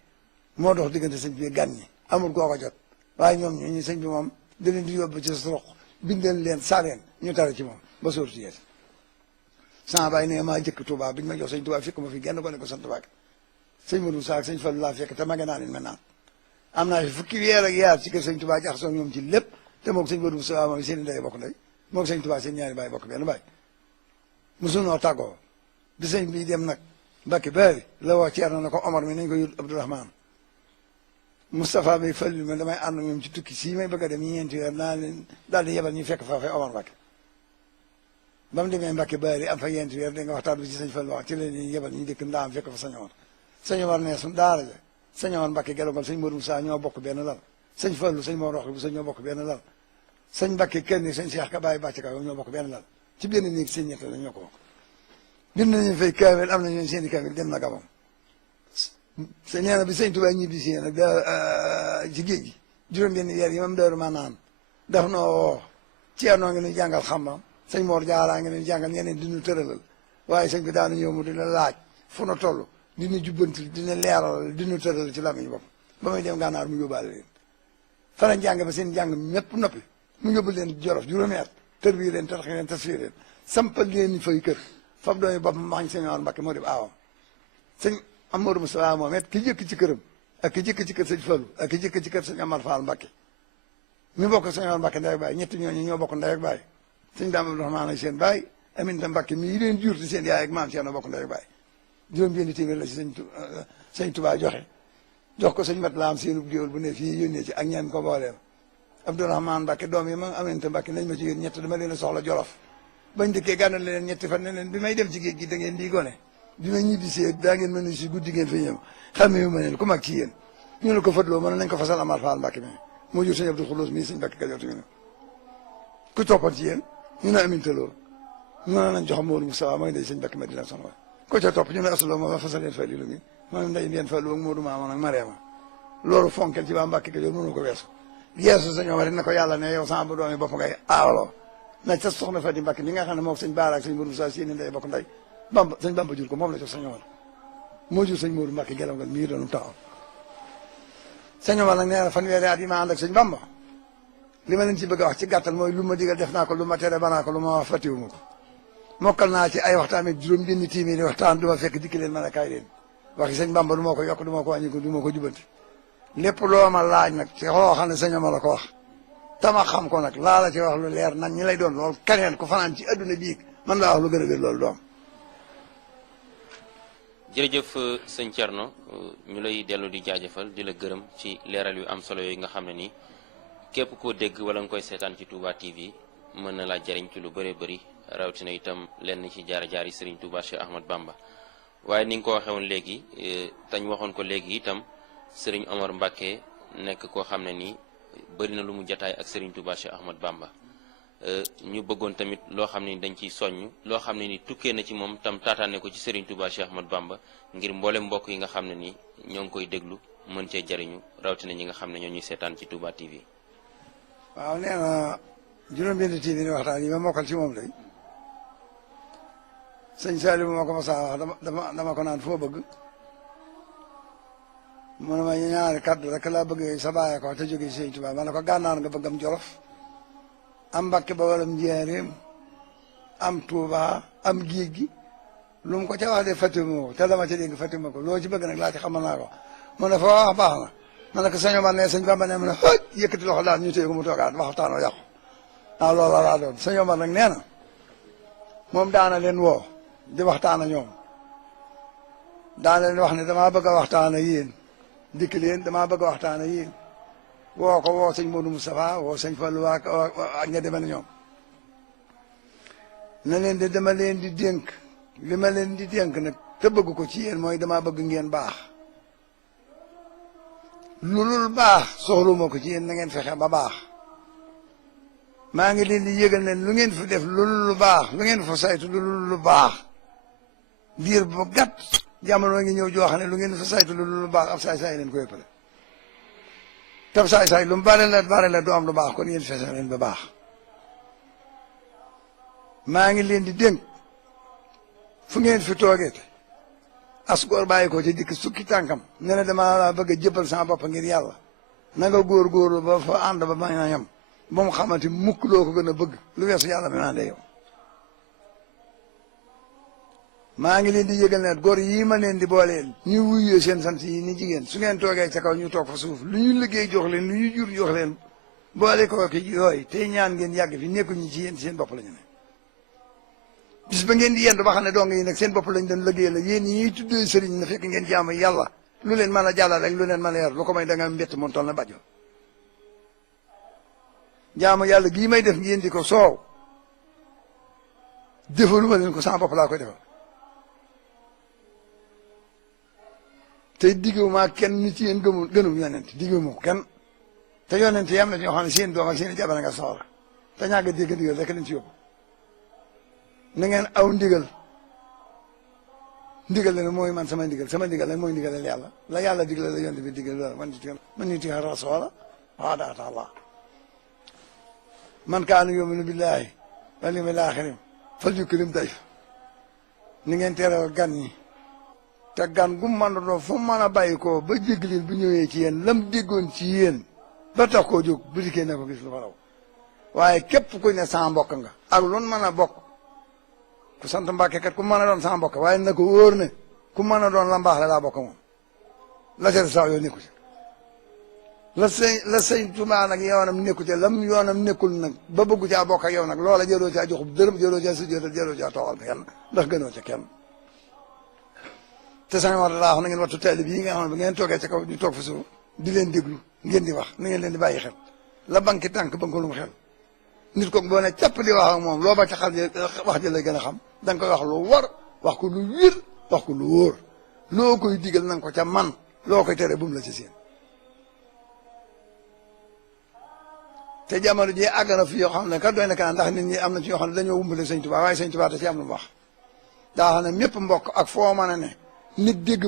moo dox diggante sëñ bi gan ñi amul koo ko jot waaye ñoom ñu sëñ bi moom da leen di yóbbu ci sa roq bindal leen saleen ñu tare ci moom ba sóor ci yees sama baay ne maa jëkk Tuubaa biñ ma jox sëñ Tuubaa fekk ma fi genn ko ne ko sant Tuubaa sëñ Modou Sa ak sëñ Fallu laa fekk te mage naa leen maintenant am naa fi fukki weer ak yaar ci kër sëñ Tuubaa jaxasoo ñoom ci lépp te moog sëñ Modou Sa moom seen i ndey bokk ndey moog sëñ Tuubaa seen ñaari baay bokk benn baay musunoo tàggoo bi sëñ bi dem nag Mbàkke Bari la woo Ceerno na ko Omar mi nañ ko yóbbu Abdourahman Moustapha bi Fallu ma damay ànd ñoom ci tukki sii may bëgg a dem ñeenti weer naa leen daal di yebal ñu fekk fa fay Omar Mbàkke ba mu demee Mbàkke Bari am fa ñeenti weer da nga waxtaan bi ci sëñ Fallu wax ci leen ñu yebal ñu dëkk ndaam fekk fa sëñ Omar sëñ Omar ne su daara ja sëñ Omar Mbàkke Gelongal sëñ Modou Moussa ñoo bokk benn lal sëñ Fallu sëñ Mor Rox bu sëñ ñoo bokk benn lal sëñ Mbàkke kenn sëñ Cheikh ka bàyyi bàcc ka ñoo bokk benn lal ci benn néeg seen ñett la ñoo ko bokk bind nañu fay kaamil am nañu seen i kaamil dem na Gabon sa nee na bi sëñ Tuubaa ñibbi si nag ci géej gi juróom-benn weer yi mam daaru ma naan daf noo Ceerno ngi nu jàngal xam-xam sëñ Mor Jaaraa ngi nu jàngal ñeneen di nu tëralal waaye sëñ bi daanu ñëw mu dina laaj fu nu toll dina jubbantil dina leeral di nu tëralal ci làmmiñ bopp ba muy dem gànnaar mu yóbbaale leen fa lañ jàng ba seen jàng mépp noppi mu yóbbu leen Jolof juróomi at tër bii leen tarxi leen tasfiir leen sampal leen ni fay kër fab doomi boppam maañ sëñ Omar Mbàkke moo dem aawam sëñ Amadou Moustapha moom it ki jëkk ci këram ak ki jëkk ci kër sëñ Fallu ak ki jëkk ci kër sëñ Amar Fall Mbàkke mi bokk sëñ Omar Mbàkke ndey ak baay ñetti ñooñu ñoo bokk ndey ak baay sëñ Daam Abdourahmaan ak seen baay Aminta Mbàkke mi leen jur di seen yaay ak maam Ceerno bokk ndey ak baay juróom-benn téeméer la si sëñ Tuubaa joxe jox ko sëñ mat la am seenub géwél bu ne fii yónnee ci ak ñaan ko booleel Abdourahmane Mbacke doom yi ma amante Mbacke nañ ma ci yéen ñett dama leen a soxla Jolof bañ dëkkee gànnal leen ñetti fan ne leen bi may dem ci géej gi da ngeen di gone bi ma ñibbisee daa ngeen mën si guddi ngeen fi ñëw xamee ma leen ku mag ci yéen ñu ne ko fëtloo mën nañ ko fasal Amar Fall Mbacke mi moo jur sëñ Abdou Khoulous mii sëñ Mbacke Kajoor tamit ku toppat ci yéen ñu ne aminte loolu ñu ne nañ jox Modou Moustapha mooy ndey sëñ Mbacke Madina Sonko ko ca topp ñu ne asuloo ma fasal leen Falilu mi moo ndey ngeen Fallu ak Modou Maama ak Mariama loolu fonkel ci waa Mbacke Kajoor mënu ko weesu yeesu sëñ Omar ne ko yàlla ne yow sama bu doomi bopp ngay aawaloo na ca soxna Fati Mbacke mi nga xam ne moom sëñ Baara ak sëñ Modou Moustapha si yéen ndey bokk ndey Bamba sëñ Bamba jur ko moom la jox sëñ Omar moo jur sëñ Modou Mbacke Gelongal mi ngi doon taxaw sëñ Omar nag nee na fanweeri at yi ma ànd ak sëñ Bamba li ma leen ci bëgg a wax ci gàttal mooy lu ma digal def naa ko lu ma tere banaa ko lu ma wax fàttiwuma ko mokkal naa ci ay waxtaan ak juróom benni téeméeri waxtaan du ma fekk dikki leen mën a kaay leen waxi sëñ Bamba du ma ko yokk du ma ko wàññi ko du ma ko jubanti lépp loo ma laaj nag ci loo xam ne sëñ Omar la ko wax tama xam ko nag laa la ci wax lu leer nañ ñi lay doon loolu keneen ku fanaan ci adduna bii man laa wax lu gën a wér loolu doom jërëjëf sëñ Thierno ñu lay dellu di jaajëfal di la gërëm ci leeral yu am solo yooyu nga xam ne nii képp koo dégg wala nga koy seetaan ci Touba TV mën na laa jariñ ci lu bëree bëri rawatina itam lenn ci jaar-jaar yi Serigne Touba Cheikh Ahmad Bamba waaye ni nga ko waxee woon léegi tañ waxoon ko léegi itam Serigne Omar Mbacke nekk koo xam ne nii bëri na lu mu jataay ak Serigne Touba Cheikh Ahmad Bamba ñu bëggoon tamit loo xam ne ni dañ ciy soññ loo xam ne ni tukkee na ci moom tam taataane ko ci Serigne Touba Cheikh Ahmad Bamba ngir mboolem mbokk yi nga xam ne ni ñoo ngi koy déglu mën cee jariñu rawatina ñi nga xam ne ñoo ñuy seetaan ci Touba TV. waaw nee na juróom-benn téeméeri waxtaan yi ma mokkal ci moom day sëñ Saliou moo ko mos a wax dama ko naan foo bëgg mu ne ma ñaari kaddu rek laa bëgg sa baay ko te jóge ci sëñ Touba ma ne ko gànnaar nga bëgg am Jolof am Mbàkke ba wala Njaaréem am Touba am géej gi lu mu ko ca wax de fàttewuma ko te dama ca dégg fàttewuma ko loo ci bëgg nag laa ci xamal naa ko mu ne fa wax baax na ma ne ko sëñ Omar ne sëñ Bamba ne mu ne xëj yëkkati loxo daal ñu téye ko mu toogaat waxtaan wa yàqu waaw loolu laa doon sëñ Omar nag nee na moom daana leen woo di waxtaan ak ñoom daana leen wax ne damaa bëgg a waxtaan ak yéen dikk leen damaa bëgg a waxtaan ak yéen woo ko woo sëñ Modou Moustapha woo sëñ Fallou ak ña demee na ñoom na leen de dama leen di dénk li ma leen di dénk nag te bëgg ko ci yéen mooy damaa bëgg ngeen baax lulul baax soxluma ko ci yéen na ngeen fexe ba baax maa ngi leen di yëgal ne lu ngeen fi def lulul lu baax lu ngeen fa saytu lulul lu baax diir bu gàtt jamono ngi ñëw joo xam ne lu ngeen fa saytu lulul lu baax ab saay-saay leen ko yëppale tab saay-saay lu mu bare la du am lu baax kon yéen fexe leen ba baax maa ngi leen di dénk fu ngeen fi toogee te as góor bàyyi ko ci dikk sukki tànkam ne na dama la bëgg a jëppal sama bopp ngir yàlla na nga góorgóorlu ba fa ànd ba ma yam ba mu xamante mukk loo ko gën a bëgg lu weesu yàlla mi maa de yow maa ngi leen di yëgal ne góor yii ma leen di booleel ñu wuyee seen sant yi ni jigéen su ngeen toogee ca kaw ñu toog fa suuf lu ñu liggéey jox leen lu ñu jur jox leen boole koo ki yooyu tey ñaan ngeen yàgg fi nekkuñu ci yéen seen bopp la ñu ne bis ba ngeen di yendu ba xam ne dong yi nag seen bopp lañ doon liggéey la yéen ñiy tuddee sëriñ na fekk ngeen jaamu yàlla lu leen mën a jàllal rek lu leen mën a yar lu ko may da nga mbett moom toll na bajo jaamu yàlla gii may def ngeen di ko soow defaluma leen ko sama bopp laa koy defal te digguma kenn nit ci yéen gënum yonent digguma ko kenn te yonent yam na ñoo xam ne seen doom ak seen jabar nga soxla te ñàgg a dégg ndigal rek leen ci yóbbu na ngeen aw ndigal la mooy man sama ndigal nag mooy ndigalal yàlla la yàlla digal la yonent bi digal la man nit yi rasoola wa daata Allah man kaana yu'minu billahi wal yawmil aaxir falyukrim dayf ni ngeen teeral gan ñi te gan gu mën a doon fu mën a bàyyi ko ba jéglin bu ñëwee ci yéen lam déggoon ci yéen ba tax koo jóg bu dikkee ne ko gis lu ko raw waaye képp ku ne sama mbokk nga ak lu mën a bokk ku sant Mbàkke kat ku mën a doon sama mbokk waaye na ko wóor ne ku mën a doon la mbaax la daa bokk moom la seet sax yoo nekku ci la sëñ Tuubaa nag yoonam nekku ci lam yoonam nekkul nag ba bëggu caa bokk ak yow nag loola jëloo caa joxub dërëm jëloo caa sujjóotal jëloo caa tooxal kenn ndax gënoo ca kenn te sama wax na ngeen wattu taalib yi nga xam ne bu ngeen toogee ca kaw ñu toog fa suuf di leen déglu ngeen di wax na ngeen leen di bàyyi xel la banki tànk ba nga lu mu xel nit ko boo ne capp di wax ak moom loo ba ca xal wax ji la gën a xam da nga koy wax lu war wax ko lu wir wax ko lu wóor loo koy digal na nga ko ca man loo koy tere bu mu la ci seen te jamono ji àgg na fi yoo xam ne kat doy na kanam ndax nit ñi am na ci yoo xam ne dañoo wumbale sëñ Tuubaa waaye sëñ Tuubaa da ci am lu mu wax daa xam ne mépp mbokk ak foo mën a ne nit dégg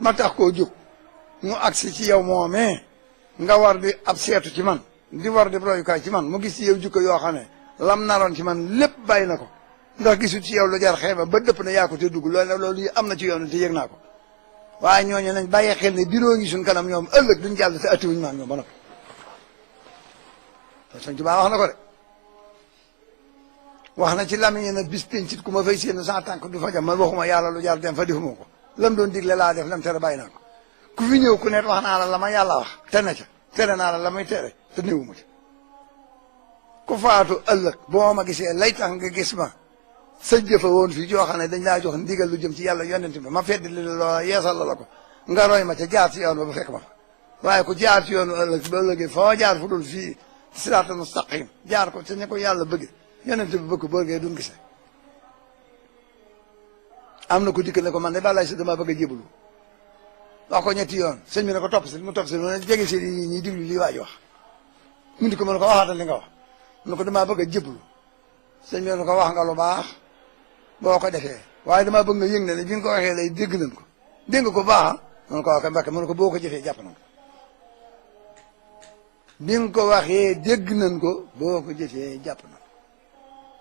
ma tax koo jóg mu agsi ci yow moomee nga war di ab seetu ci man di war di royukaay ci man mu gis ci yow jikko yoo xam ne lam naroon ci man lépp bàyyi na ko ndax gisul ci yow lu jar xeeba ba dëpp na yaa ko te dugg loolu yi am na ci yoon te yëg naa ko waaye ñooñu nañ bàyyi xel ne biroo ngi suñ kanam ñoom ëllëg duñ jàll te attiwuñ maa ñoom ba noppi sëñ Tuubaa wax na ko de wax na ci lamiñ na bis pencit ku ma fay séen sa tànk du fa jam man waxuma yàlla lu jar dem fa defuma ko lam doon digle laa def lam tere bàyyi naa ko ku fi ñëw ku ne wax naa la ma yàlla wax te ne ca tere naa la may tere te néewuma ci ku faatu ëllëg boo ma gisee lay tax nga gis ma sa jëfa woon fii joo xam ne dañ laa jox ndigal lu jëm ci yàlla yonent bi ma fedd li loola yeesal la ko nga roy ma ca jaar ci yoon ba fekk ma fa waaye ku jaar ci yoonu ëllëg ba ëllëgee foo jaar fu dul fii siraatal mustaqim jaar ko te ne ko yàlla bëgg yonent bi bëgg bëggee duñ gisee am na ko dikk ne ko man de balay si dama bëgg a jébbalu wax ko ñetti yoon sëñ bi ne ko topp si mu topp si mu ne jege si yi ñuy diglu li waa ji wax mu di ko mën ko waxaatal li nga wax mu ne ko damaa bëgg a jébbalu sëñ bi ne ko wax nga lu baax boo ko defee waaye damaa bëgg nga yëg ne bi nga ko waxee lay dégg nañ ko dégg nga ko baax mu ne ko wax Mbàkke mu ne ko boo ko jëfee jàpp nañ ko bi nga ko waxee dégg nañ ko boo ko jëfee jàpp nañ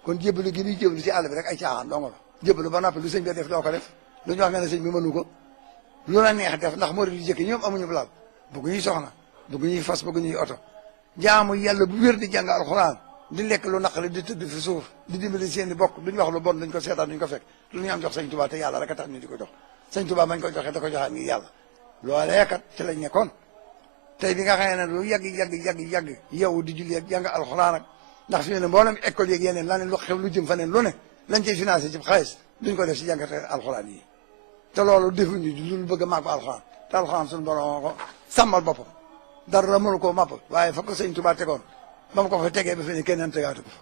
kon jébbalu gi ñuy jébbalu ci àll bi rek ay caaxaan dong la jébbalu ba noppi lu sëñ bi def doo ko def lu ñu wax nga ne sëñ bi mënu ko lu la neex def ndax murid yu jëkk ñoom amuñu blaal bëgg ñuy soxna bëgg ñuy fas bëgg ñuy oto jaamu yàlla bu wér di jàng alxuraan di lekk lu naqari di tëdd fi suuf di dimbali seen i bokk duñ wax lu bon duñ ko seetaan duñ ko fekk lu ñu am jox sëñ Tuubaa te yàlla rek a tax ñu di ko jox sëñ Tuubaa mañ ko joxee da ko joxaat ngir yàlla loolee kat ci lañ nekkoon tey bi nga xam ne lu yàgg yow di julli ak jàng alxuraan ak ndax fi ne mboolem école yeeg yeneen laneen lu xew lu jëm fa neen lu ne lañ ciy financé ci xaalis duñ ko def si jàngate alxuraan yi te loolu defuñu lu bëgg a màgg alxuraan te alxuraan suñu borom ko sàmmal boppam dara mënu koo màpp waaye fa ko sëñ Tuubaa tegoon ba mu ko fa tegee ba fi ne keneen tegaatu ko fa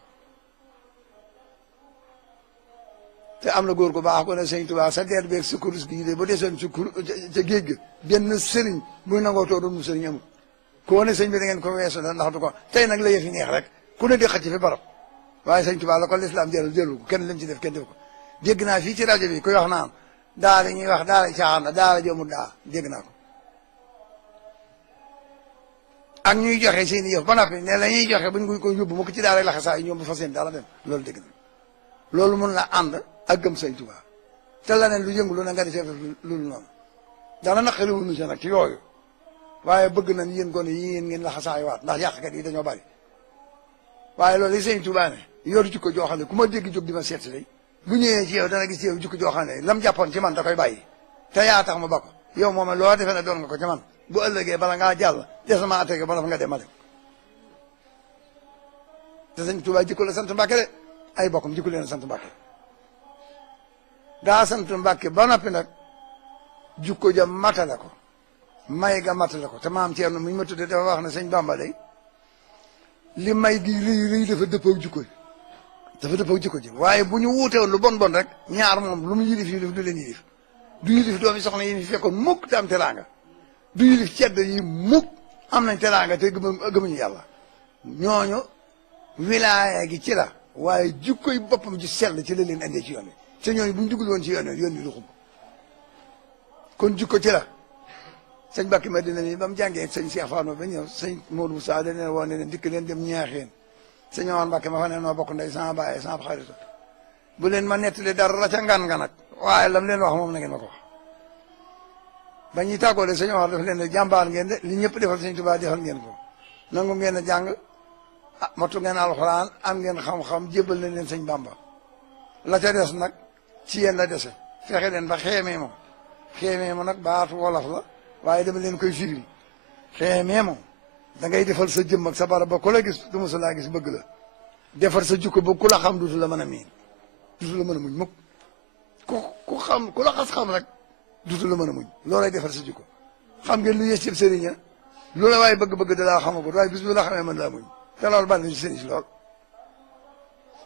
te am na góor gu baax ko ne sëñ Tuubaa sa deet beeg sa kurus gi de ba desoon ci ca géej ga benn sëriñ muy nangoo too doon mu sëriñ amul koo ne sëñ bi da ngeen ko weesu la ndax du ko tey nag la yëf yi neex rek ku ne di xëcc fi barab waaye sëñ Tuubaa la ko lislaam jëlul ko kenn lim ci def kenn def ko dégg naa fii ci rajo bi kuy wax naan daara ñuy wax daara caaxaan na daara jomul daa dégg naa ko ak ñuy joxe seen i yëf ba noppi ne la ñuy joxe buñ ko yóbbu ma ko ci daara laxasaa yi ñoom bu fa seen daala dem loolu dégg na loolu mun la ànd ak gëm sëñ Tuubaa te leneen lu yëngu lu ne nga di seet loolu noonu dana naqari wuñu si nag ci yooyu waaye bëgg nañ yéen gone yi ngeen laxasaay waat ndax yàqkat yi dañoo bari waaye loolu li sëñ Tuubaa ne yoru jikko joo xam ne ku ma dégg jóg di ma seet si day bu ñëwee ci yow dana gis ci yow jikko joo xam ne lam jàppoon ci man da koy bàyyi te yaa tax ma ba ko yow moom loo defee ne doon nga ko ci man bu ëllëgee bala ngaa jàll des na maa atte ba nga dem ma dem te sëñ Tuubaa jikko la sant Mbàkke de ay bokkam jikko leen sant Mbàkke daa sant Mbàkke ba noppi nag jikko ja matale ko may ga matale ko te maam Ceerno mi ñu ma tuddee dafa wax ne sëñ Bàmba day li may gi rëy dafa dëppoo jikko ji dafa dëppoo jikko ji waaye bu ñu wuutewoon lu bon rek ñaar moom lu mu yilif du leen yilif du yilif doomi soxna yi fi fekkoon mukk te am teraanga du yilif cedd yi mukk am nañ teraanga te gëmuñu yàlla ñooñu wilaaya gi ci la waaye jikkoy boppam ji sell ci la leen indee ci yoon wi te ñooñu bu ñu dugul woon ci yoon wi du xub kon jikko ci la sëñ Mbàkke Madina mi ba mu jàngee ak sëñ Cheikh Fano ba ñëw sëñ Modou Moussa dañ leen woon ne leen dikk leen dem ñaaxeen sëñ Omar Mbàkke ma fa ne noo bokk ndey sama baay sama xarit bu leen ma nettali dara ca ngan nga nag waaye lam leen wax moom na ngeen ma ko wax ba ñuy tàggoo de sëñ Omar daf leen ne jàmbaar ngeen de li ñëpp defal sëñ Tuubaa defal ngeen ko nangu ngeen a jàng matu ngeen alxuraan am ngeen xam-xam jébbal nañ leen sëñ Bàmba la ca des nag ci yéen la dese fexe leen ba xeemee moom nag baatu wolof la waaye dama leen koy firil xeemee moom da ngay defal sa jëmm ak sa barab ba ku la gis du musu laa gis bëgg la defar sa jukko ba ku la xam dutu la mën a miin dutu la mën a muñ mukk ku la xas xam rek dutu la mën a muñ loolay defar sa jukko xam ngeen lu yées ci sëriñ lu la waaye bëgg-bëgg da laa xamagut waaye bis bu la xamee mën laa muñ te loolu bari na ci sëriñ si lool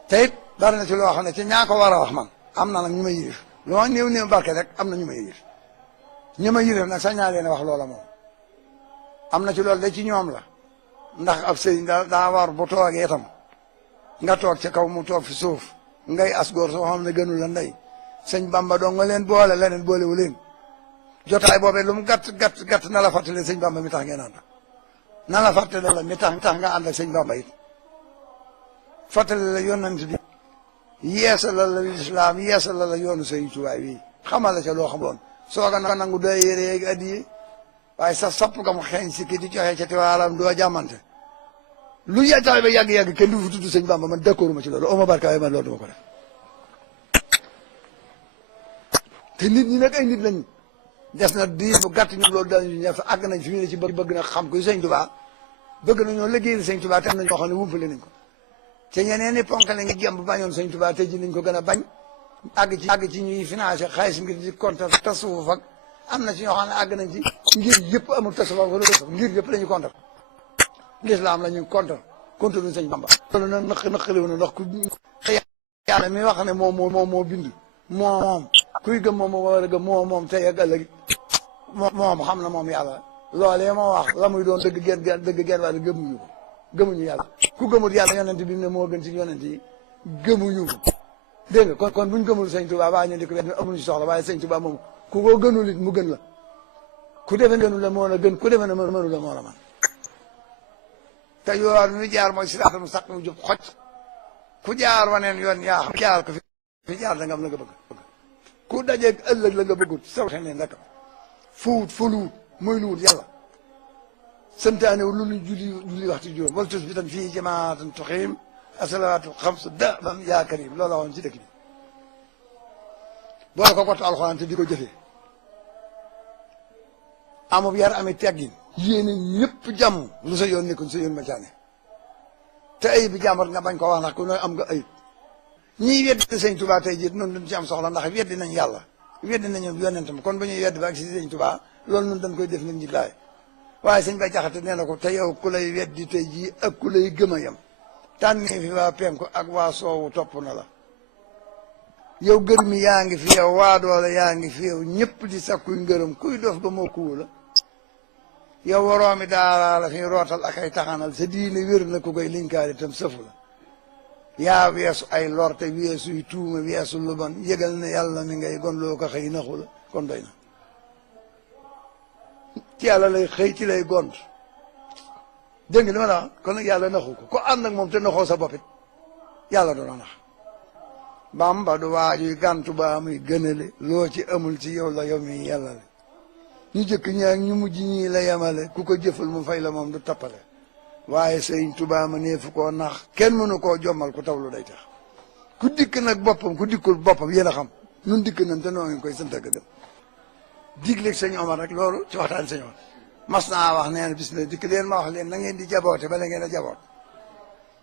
te it bari na ci loo xam ne ci ñaa ko war a wax man am na nag ñu ma yilif lu ma néew néew barke rek am na ñu ma yilif ñi ma yilif nag sax ñaa leen wax loola moom am na ci loolu da ci ñoom la ndax ab sëriñ daa war bu toogee itam nga toog ci kaw mu toog fi suuf ngay asgoor soo xam ne gënul la ndey sëñ Bamba dong nga leen boole leneen boolewu leen jotaay boobee lu mu gàtt na la fàttali sëñ Bamba mi tax ngeen ànd na la fàttali la mi tax nga ànd ak sëñ Bamba it fàttali la yonent bi yeesala la lislaam yeesala la yoonu sëñ Tuubaa wi xamal la ca loo xamoon sooga na nangu doo yére yeeg addiye waaye sa sapp ga mu xeeñ si ki di joxe ca tiwaaram doo jàmmante lu yàttaay ba yàgg-yàgg kenn du fi tudd sëñ Bamba man d'accord ma ci loolu oma barka waaye man loolu duma ko def te nit ñi nag ay nit lañ des na diir bu gàtt ñu loolu dañu ñëw fa àgg nañ fi mu ne ci bëgg na xam ko sëñ Tuubaa bëgg nañoo liggéeyal sëñ Tuubaa te am na ñoo xam ne wumpale nañ ko te ñeneen ni ponk la ngi jëm bu bañoon sëñ Tuubaa te ji nañ ko gën a bañ àgg ci ñuy financé xaalis ngir di compter tasawuf ak am na ci ñoo xam ne àgg nañ ci ngir yëpp amul tasawuf wala tasawuf ngir yëpp la ñu compter l'islam la ñu compter duñ sëñ Bamba loolu nag naqaliwu na ndax ku yàlla mi wax ne moo bind moom kuy gëm moom moo war a gëm moom tey ak ëllëg moom xam na moom yàlla loolee moo wax la muy doon dëgg genn wàll gëmuñu yàlla ku gëmul yàlla yonent bi ne moo gën ci yonent yi gëmuñu ko dégg nga kon buñ gëmul sëñ Tuubaa waa ñu di ko wet amuñu ci soxla waaye sëñ Tuubaa moom ku ko gënul it mu gën la ku defe gënul la moo la gën ku defe ne mënu la moo la man te yoon mi jaar mooy siraatal mustaqiim mu jub xoj ku jaar waneen yoon yaa xam jaar ko fi jaar da nga am la nga bëgg ku dajeeg ëllëg la nga bëggut saw te ne ndaka fuut fuluut muy luut yàlla santaane wu lu julli waxtu juróom wal tus bi tan fii jamaatan tuqiim asalawaatu xamsu daban yaa karim loolu la woon ci dëkk bi boole ko kottu alxuraan te di ko jëfee amub yar ami teggin yéene ñëpp jàmm lu sa yoon nekkul sa yoon ma caane te ayib bi jàmbat nga bañ ko wax ndax ku nooy am nga ayib ñiy weddi sëñ Tuubaa tey jii noonu duñ ci am soxla ndax weddi nañ yàlla weddi nañu yonentam kon bu ñuy weddi ba ak si sëñ Tuubaa loolu noonu dañ koy def nit ñi laay waaye sëñ Bay Jaxate nee na ko te yow ku lay weddi tey jii ak ku lay gëm a yem tànn fi waa penku ak waa soowu topp na la yow gër mi yaa ngi fi yow waa doole yaa ngi fi yow ñëpp di sakkuy ngërëm kuy dof ba moo kuwu la yow waroomi daaraa la fi rootal ak ay taxanal sa diine wér na ku koy linkaari tam sëfu la yaa weesu ay lor te weesuy tuuma weesu lu bon yëgal ne yàlla mi ngay gon loo ko xëy naxu la kon doy na ci yàlla lay xëy ci lay gont dégg nga li ma la wax kon nag yàlla naxu ko ànd ak moom te naxoo sa boppit yàlla doona nax Bamba du waajuy gàntu ba muy gënale loo ci amul ci yow la yow mi yàlla le ñu jëkk ñaak ñu mujj ñii la yemale ku ko jëfal mu fay la moom du tappale waaye sëñ Tuubaa ma neefu koo nax kenn mënu koo jommal ku taw lu day tax ku dikk nag boppam ku dikkul boppam yéen a xam nun dikk nañ te noo ngi koy sant ak gëm digleeg sëñ Omar rek loolu ci waxtaan sëñ Omar mas naa wax nee na bis ne dikk leen ma wax leen na ngeen di jaboote bala ngeen a jaboot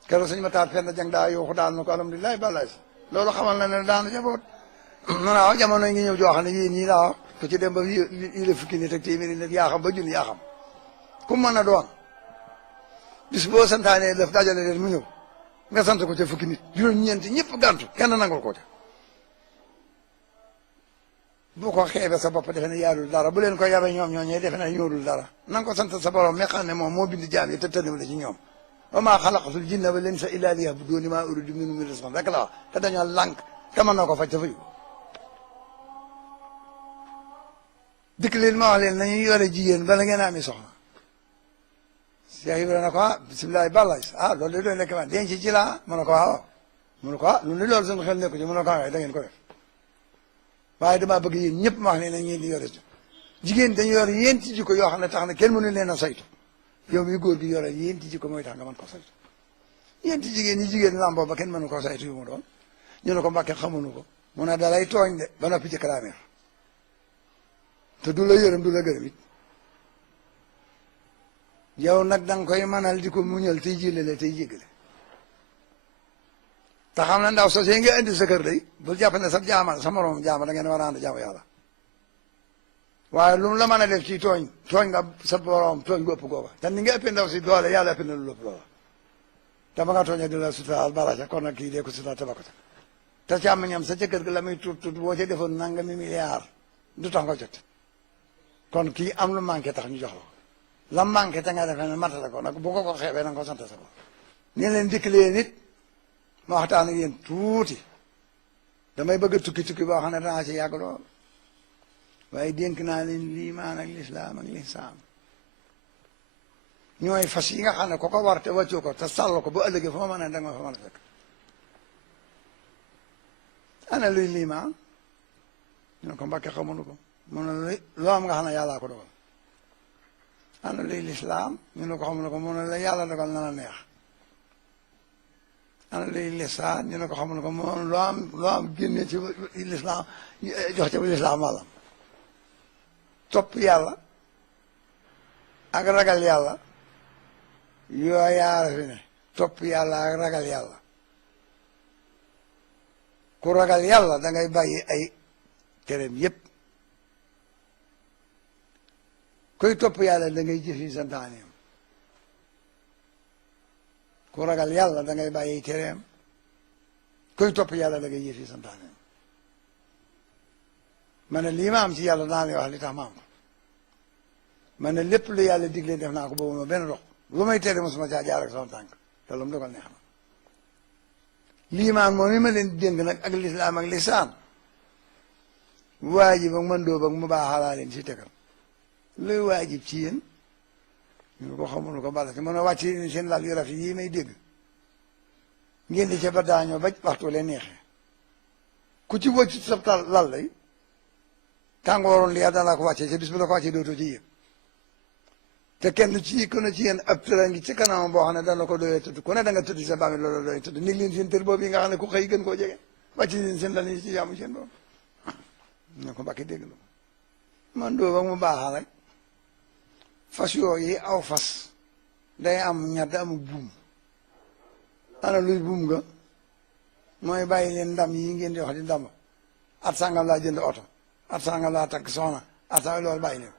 keroog sëñ ma taat fenn jang daa yooxu daal na ko alhamdulilah balaay si loolu xamal na ne daanu jaboot na waaw jamono ngi ñëw joo xam ne yéen ñii laa wax ku ci dem ba yi la fukki nit ak téeméeri nit yaa xam ba junni yaa xam ku mën a doon bis boo santaanee def dajale leen mu ñëw nga sant ko ca fukki nit juróom-ñeenti ñëpp gàntu kenn nangul ko ca bu ko xeebe sa bopp defe ne yaalul dara bu leen ko yabe ñoom ñooñee defe ne ñoorul dara na nga ko sant sa borom mi xam ne moom moo bind jaam yi te tënniw la ci ñoom wa maa xalaqatul jinna wal insa illa liya'buduun maa uriidu minhum min rizqin rek la wax te dañoo lànk te mën na ko faj te fayu dikk leen ma wax leen nañuy yore jigéen bala ngeen ami soxna Cheikh Ibrahima ne ko bisimilah bàllaay loolu de doy lekk ma denc ci laa mu ne ko waaw mu ne ko lu ne loolu suñu xel nekku ci mu ne ko waaye da ngeen ko def waaye damaa bëgg yéen ñëpp ma wax ne na ngeen di yore jigéen dañu yor yéenti jikko yoo xam ne tax na kenn mënu leen a saytu yow mi góor gi yore yéenti jikko mooy tax nga mën ko saytu yéenti jigéen ñi jigéen lamboo ba kenn mënu ko saytu yu mu doon ñu ne ko Mbàkke xamuñu ko mu ne dalay tooñ de ba noppi ci kalaameer te du la yërëm du la gërëm it yow nag da nga koy mënal di ko muñal tey jëlale tey jéggale te xam ne ndaw sosé nga indi sa kër day bul jàpp ne sa jaama sa morom jaama da ngeen war a ànd jaamu yàlla waaye lu mu la mën a def ci tooñ nga sa borom tooñ gu ëpp googa te ni nga ëppee ndaw si doole yàlla ëpp na lu ëpp loola te ba nga tooñee di la suturaal baraja kon nag kii dee ko suturaal tabako te càmmiñam sa jëkkër gi la muy tuut boo ca defoon nangami milliard du tax nga jot kon kii am lu manqué tax ñu jox la manqué te nga defee ne matale ko nag bu ko xeebee na nga ko sant sa bopp ni leen dikkalee nit ma waxtaan ak yéen tuuti damay bëgg a tukki boo xam ne danaa ci yàgg lool waaye dénk naa leen liimaan ak lislaam ak lislaam ñooy fas yi nga xam ne ko war te wàccoo ko te sàll ko bu ëllëgee fa ma mën a da nga ma fa mën a fekk ana luy liimaan ñu ne ko Mbàkke xamuñu ko mu ne loo am nga xam ne yàllaa ko dogal ana luy lislaam ñu ne ko xamuñu ko mu ne la yàlla dogal na la neex ana luy lisaan ñu ne ko xamuñu ko mu ne loo am génne ci lislaam jox ci lislaam wàllam topp yàlla ak ragal yàlla yoo yaara fi ne topp yàlla ak ragal yàlla ku ragal yàlla da ngay bàyyi ay tereem yépp kuy topp yàlla da ngay jëfi santaaneem ku ragal yàlla da ngay bàyyi tereem kuy topp yàlla da ngay jëfi santaaneem ma ne lii ma am ci yàlla daan lay wax li tax ma am ko ma ne lépp lu yàlla digle def naa ko boobu ma benn dox lu may tere mosuma caa jaar ak sama tànk te lu mu dogal neex na liimaan moom mi ma leen dénk nag ak lislaam ak lisaan waajib ak mandóob ak mu baaxalaa leen si tegal luy waajib ci yéen ñu ko xamul ko bala ci mën a wàcc seen lal yu rafet yi may dégg ngeen di ca ba daañoo ba waxtu leen neexee ku ci wàcc sa lal lay tàngooroon li dana la ko wàccee ca bis bu la ko wàccee dootoo ci yëg te kenn ci ku ne ci yéen ab tëra ngi ci kanam boo xam ne dana ko doyee tëdd ku ne da nga tëdd sa bàmmeel loolu doyee tëdd ni leen seen tër boobu yi nga xam ne ku xëy gën koo jege wàcc leen seen lal yi ci jàmm seen boobu ne ko Mbàkke dégg la man doo ba mu baaxal rek fas yooyu aw fas day am ñadd amu buum ana luy buum nga mooy bàyyi leen ndam yi ngeen di wax di ndam at sàngam laa jënd oto at sàngam laa takk soxna at sàngam loolu bàyyi leen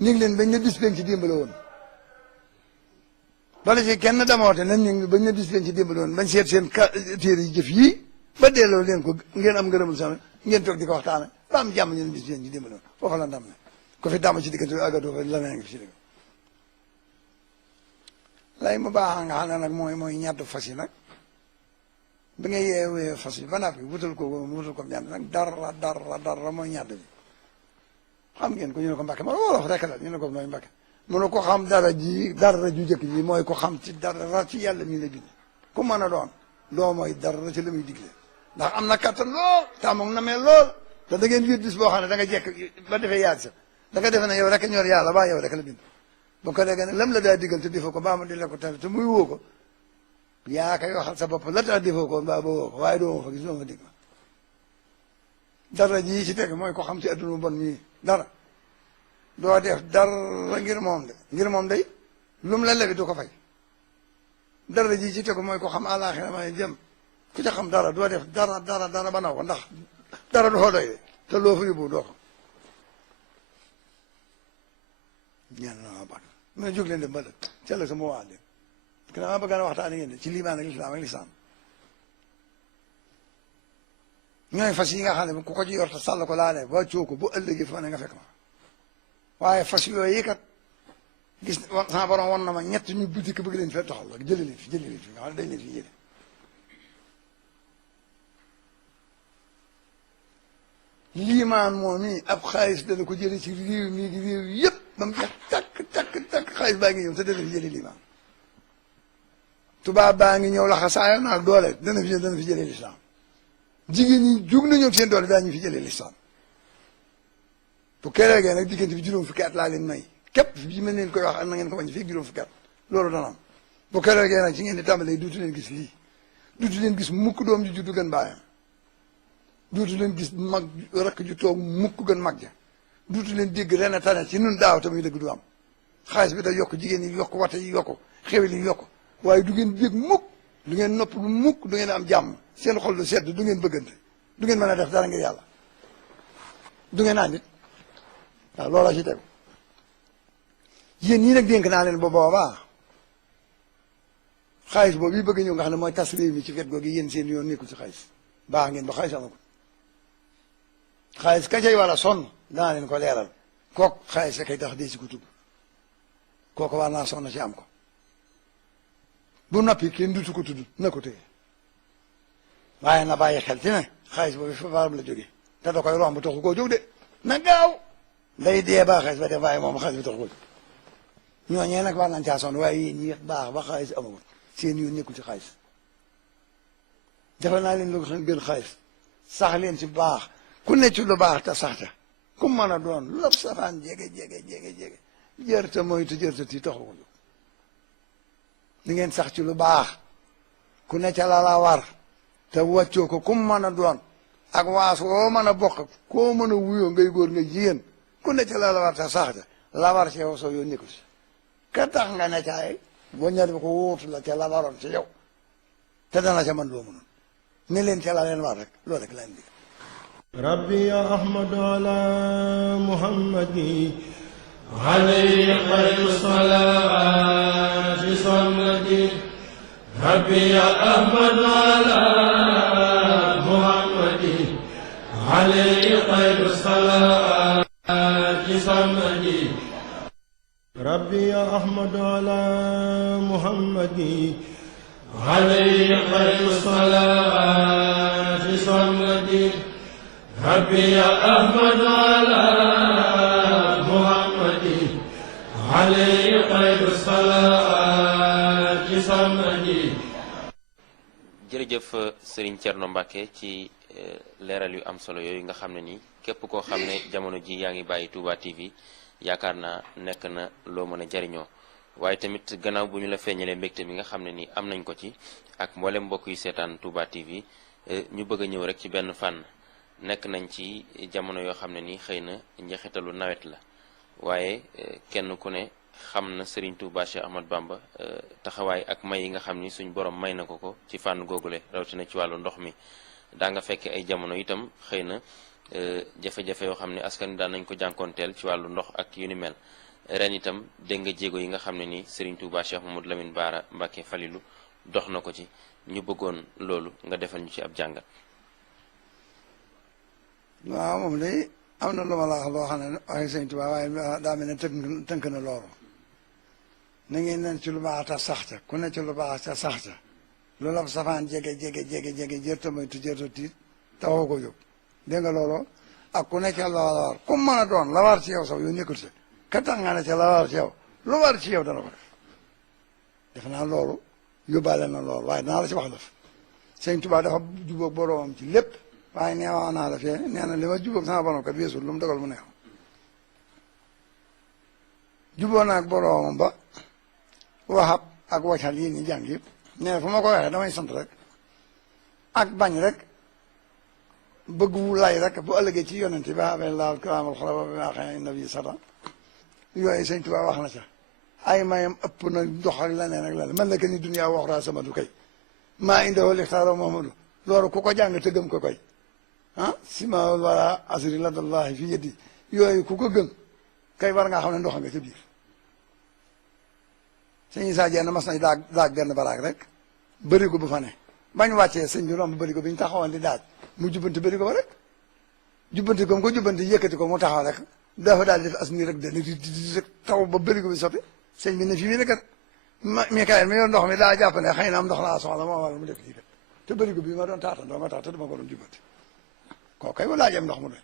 ñu ngi leen bañ na bis ci démb la woon bala ci kenn damoote nan ñu ngi bañ na bis ci démb la woon bañ seet seen téere yi jëf yii ba delloo leen ko ngeen am ngërëmul sama ngeen toog di ko waxtaane ba am jàmm ñu ne bis ci démb la woon foofu la ndam ne ko fi dama ci diggante agadoo fa la nee ngi fi ci dëgg lay mu baax nga xam ne nag mooy ñadd fas yi nag bi nga yeewee fas yi ba nappi wutal ko ñadd nag dara mooy ñadd bi xam ngeen ko ñu ne ko Mbàkke ma wolof rek la ñu ne ko mooy Mbàkke mu ne ko xam dara ju jëkk ji mooy ko xam ci dara ci yàlla mi la bind ku mën a doon loo mooy dara ci la muy digle ndax am na kattan lool tàmmoog na mee lool te da ngeen wéet bis boo xam ne da nga jekk ba defee yaag sa da nga defe ne yow rek ñor yàlla ba yow rek la bind ba ko léegi ne lam la daa digal te defoo ko baa ma di la ko te muy woo ko yaa koy waxal sa bopp la tax defoo ko mbaa ba woo ko waaye doo ma fa gis doo ma dig ma dara ji ci teg mooy ko xam ci adduna bon mii dara doo def dara ngir moom day lu mu la lebi du ko fay dara ji ci tegu mooy ko xam àllaaxira may jëm ku ca xam dara doo def dara ba naw ko ndax dara du fa doy de te loo fa yóbbu doo ko ñaan na ban mu ne jóg leen dem ba dëkk ca la sa mu waa leen parce que dama bëgg a waxtaan ngeen de ci liimaan ak lislaam ak lislaam ñooy fas yi nga xam ne ku ko ci yor te sàll ko laalee ba coo ko bu ëllëgee fa ne nga fekk ma waaye fas yooyu kat gis sama borom won na ma ñett ñu boutique bëgg leen fee taxaw la jëlee leen fi nga xam ne dañ leen fi jëlee liimaan moom mi ab xaalis dana ko jëlee ci réew mi réew yëpp ba mu jeex takk xaalis baa ngi ñëw te dana fi jëlee liimaan tubaab baa ngi ñëw laxa saa naa doole dana fi jëlee lislaam jigéen ñi jug na ñëw seen doole daañu fi jëlee lislaam bu keroogee nag diggante bi juróom fukki at laa leen may képp bi ma leen koy wax ak na ngeen ko bañ fii juróom fukki at loolu dana am bu keroogee nag ci ngeen di tàmbalee duutu leen gis lii duutu leen gis mukk doom ju juddu gën baayam duutu leen gis mag rakk ju toog mukk gën mag ja duutu leen dégg ren a tane ci nun daaw tamit dëgg du am xaalis bi da yokk jigéen yi yokk wate yi yokk xewel yi yokk waaye du ngeen bég mukk du ngeen nopp lu mukk du ngeen am jàmm seen xol du sedd du ngeen bëggante du ngeen mën a def dara ngir yàlla du ngeen naan nit waaw loola ci tegu yéen ñii nag dénk naa leen ba boobaa xaalis boobu yi bëgg ñëw nga xam ne mooy tas réew mi ci wet googu yéen seen yoon nekkul ci xaalis baax ngeen ba xaalis amagul xaalis ka cay war a sonn danaa leen ko leeral kook xaalis kay tax dee si ko tudd kooku war naa sonn ci am ko bu noppi kenn dutu ko tudd na ko téye waaye na bàyyi xel ci ne xaalis boobu fa baram la jógee te da koy romb taxu koo jóg de na gaaw day dee ba xaalis ba def waaye moom xaalis bi taxu koo jóg ñooñee nag war nañ caa sonn waaye yéen ñi baax ba xaalis amagul seen yoon nekkul ci xaalis defal naa leen lu gën xaalis sax leen ci baax ku ne ci lu baax te sax ca ku mën a doon lu la safaan jege jërta moytu jërta ti taxu ko jóg ni ngeen sax ci lu baax ku ne ca la war te wàccoo ko ku mën a doon ak waas woo mën a bokk koo mën a wuyoo ngay góor nga jigéen ku ne ca la war te sax ca la war ci yow soo yoon nekkul ci ka tax nga ne caay boo ñaari ba ko wóotu la ca la waroon ci yow te dana ca mën loo mënoon ne leen ca la leen war rek loolu rek leen dig rabbi ya ahmadu ala muhammadi alayhi xayru salaati samadi rabbi ya ahmadu ala muhammadi alayhi xayru salaati samadi rabbi ya ahmadu ala muhammadi alayhi xayru salaati samadi rabbi ya ahmadu ala muhammadi alayhi xayru salaati samadi. jërëjëf Serigne Thierno Mbacke ci leeral yu am solo yooyu nga xam ne nii képp koo xam ne jamono ji yaa ngi bàyyi Touba TV yaakaar naa nekk na loo mën a jariñoo waaye tamit gannaaw bu ñu la feeñalee mbégte mi nga xam ne nii am nañ ko ci ak mboolem mbokk yi seetaan Touba TV ñu bëgg a ñëw rek ci benn fànn nekk nañ ci jamono yoo xam ne nii xëy na njeexitalu nawet la waaye kenn ku ne xam na Serigne Touba Cheikh Ahmad Bamba taxawaay ak may yi nga xam ni suñ borom may na ko ci fànn googule rawatina ci wàllu ndox mi daa nga fekke ay jamono itam xëy na jafe-jafe yoo xam ne askan wi daan nañ ko jànkoonteel ci wàllu ndox ak yu ni mel ren itam dégg nga jéego yi nga xam ne ni Serigne Touba Cheikh Mamadou Lamine Bara Mbacké Falilou dox na ko ci ñu bëggoon loolu nga defal ñu ci ab jàngat. waaw moom day am na lu ma la wax loo xam ne waxi Serigne Touba waaye daa mel ne tënk na loolu na ngeen nen ci lu baax ta sax ca ku ne ci lu baax ta sax ca lu la safaan jege jërta moytu jërta tiit taxoo ko jóg dégg nga loolu ak ku nekk la war ku mën a doon la war ci yow sax yow nekkul si ka tax nga ne ca la war ci yow lu war ci yow dana ko def naa loolu yóbbaale na loolu waaye danaa la ci wax def Sëñ Tuubaa dafa jubóog boroomam ci lépp waaye nee wax naa la fee nee na li ma jubóog sama borom kat weesul lu mu dogal mu neex jubóo naag boroomam ba waxab ak waccal yi ni jàng yëpp nee na fu ma ko waxee damay sant rek ak bañ rek bëgg wu lay rek bu ëllëgee ci yonente ba amee laal kiraamal xulaba bi maa xëy nabi sara yooyu Sëñ Tuubaa wax na ca ay mayam ëpp na dox ak leneen ak leneen man la que ni dunya waxraa sama du kay maa indoo lixtaaro Muhammadu loolu ku ko jàng te gëm ko koy ah sima wala asri ladallahi fi yeddi yooyu ku ko gëm kay war ngaa xam ne ndox nga ca biir sëñ Isaa Jeen mas nañ daag benn baraag rek bëri ko bu fa ne bañ wàccee sëñ bi romb bëri ko bi ñu taxawoon di daaj mu jubbanti bëri ko ba rek jubbanti ko mu ko jubbanti yëkkati ko mu taxaw rek dafa daal di def as nii rek dani di rek taw ba bëri ko bi sotti sëñ bi ne fii mi ne kat Mikaayil mi yoon ndox mi daa jàpp ne xëy na am ndox laa soxla moo waral mu def lii kat te bëri ko bii ma doon taatan doo nga tax te dama ko doon jubbanti koo kay bu laajeem ndox mu doy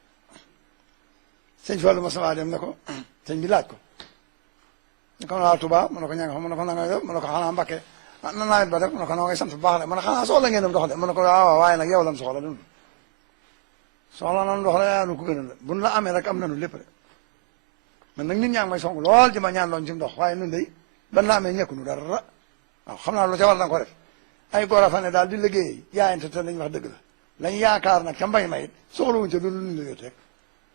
sëñ Fallu ma sama dem ne ko sëñ bi laaj ko ñu ko waa Touba mu ne ko ña nga xam mu ne ko na nga def mu ne ko xanaa Mbàkke na nawet ba def mu ne ko noo ngay sant bu baax de mu ne xanaa soxla ngeen ndox de mu ne ko waaw waaye nag yow lan soxla dund soxla nan ndox la yaa nu ko gënal la buñ la amee rek am nanu lépp de man nag nit ñaa ngi may song lool ci ma ñaan loon ci ndox waaye nun day ban la amee ñekku nu dara waaw xam naa lu ca war danga ko def ay góor a fa ne daal di liggéey yaayante te lañ wax dëgg la lañ yaakaar nag ca mbay ma it soxlawuñ ca lu ñu liggéey rek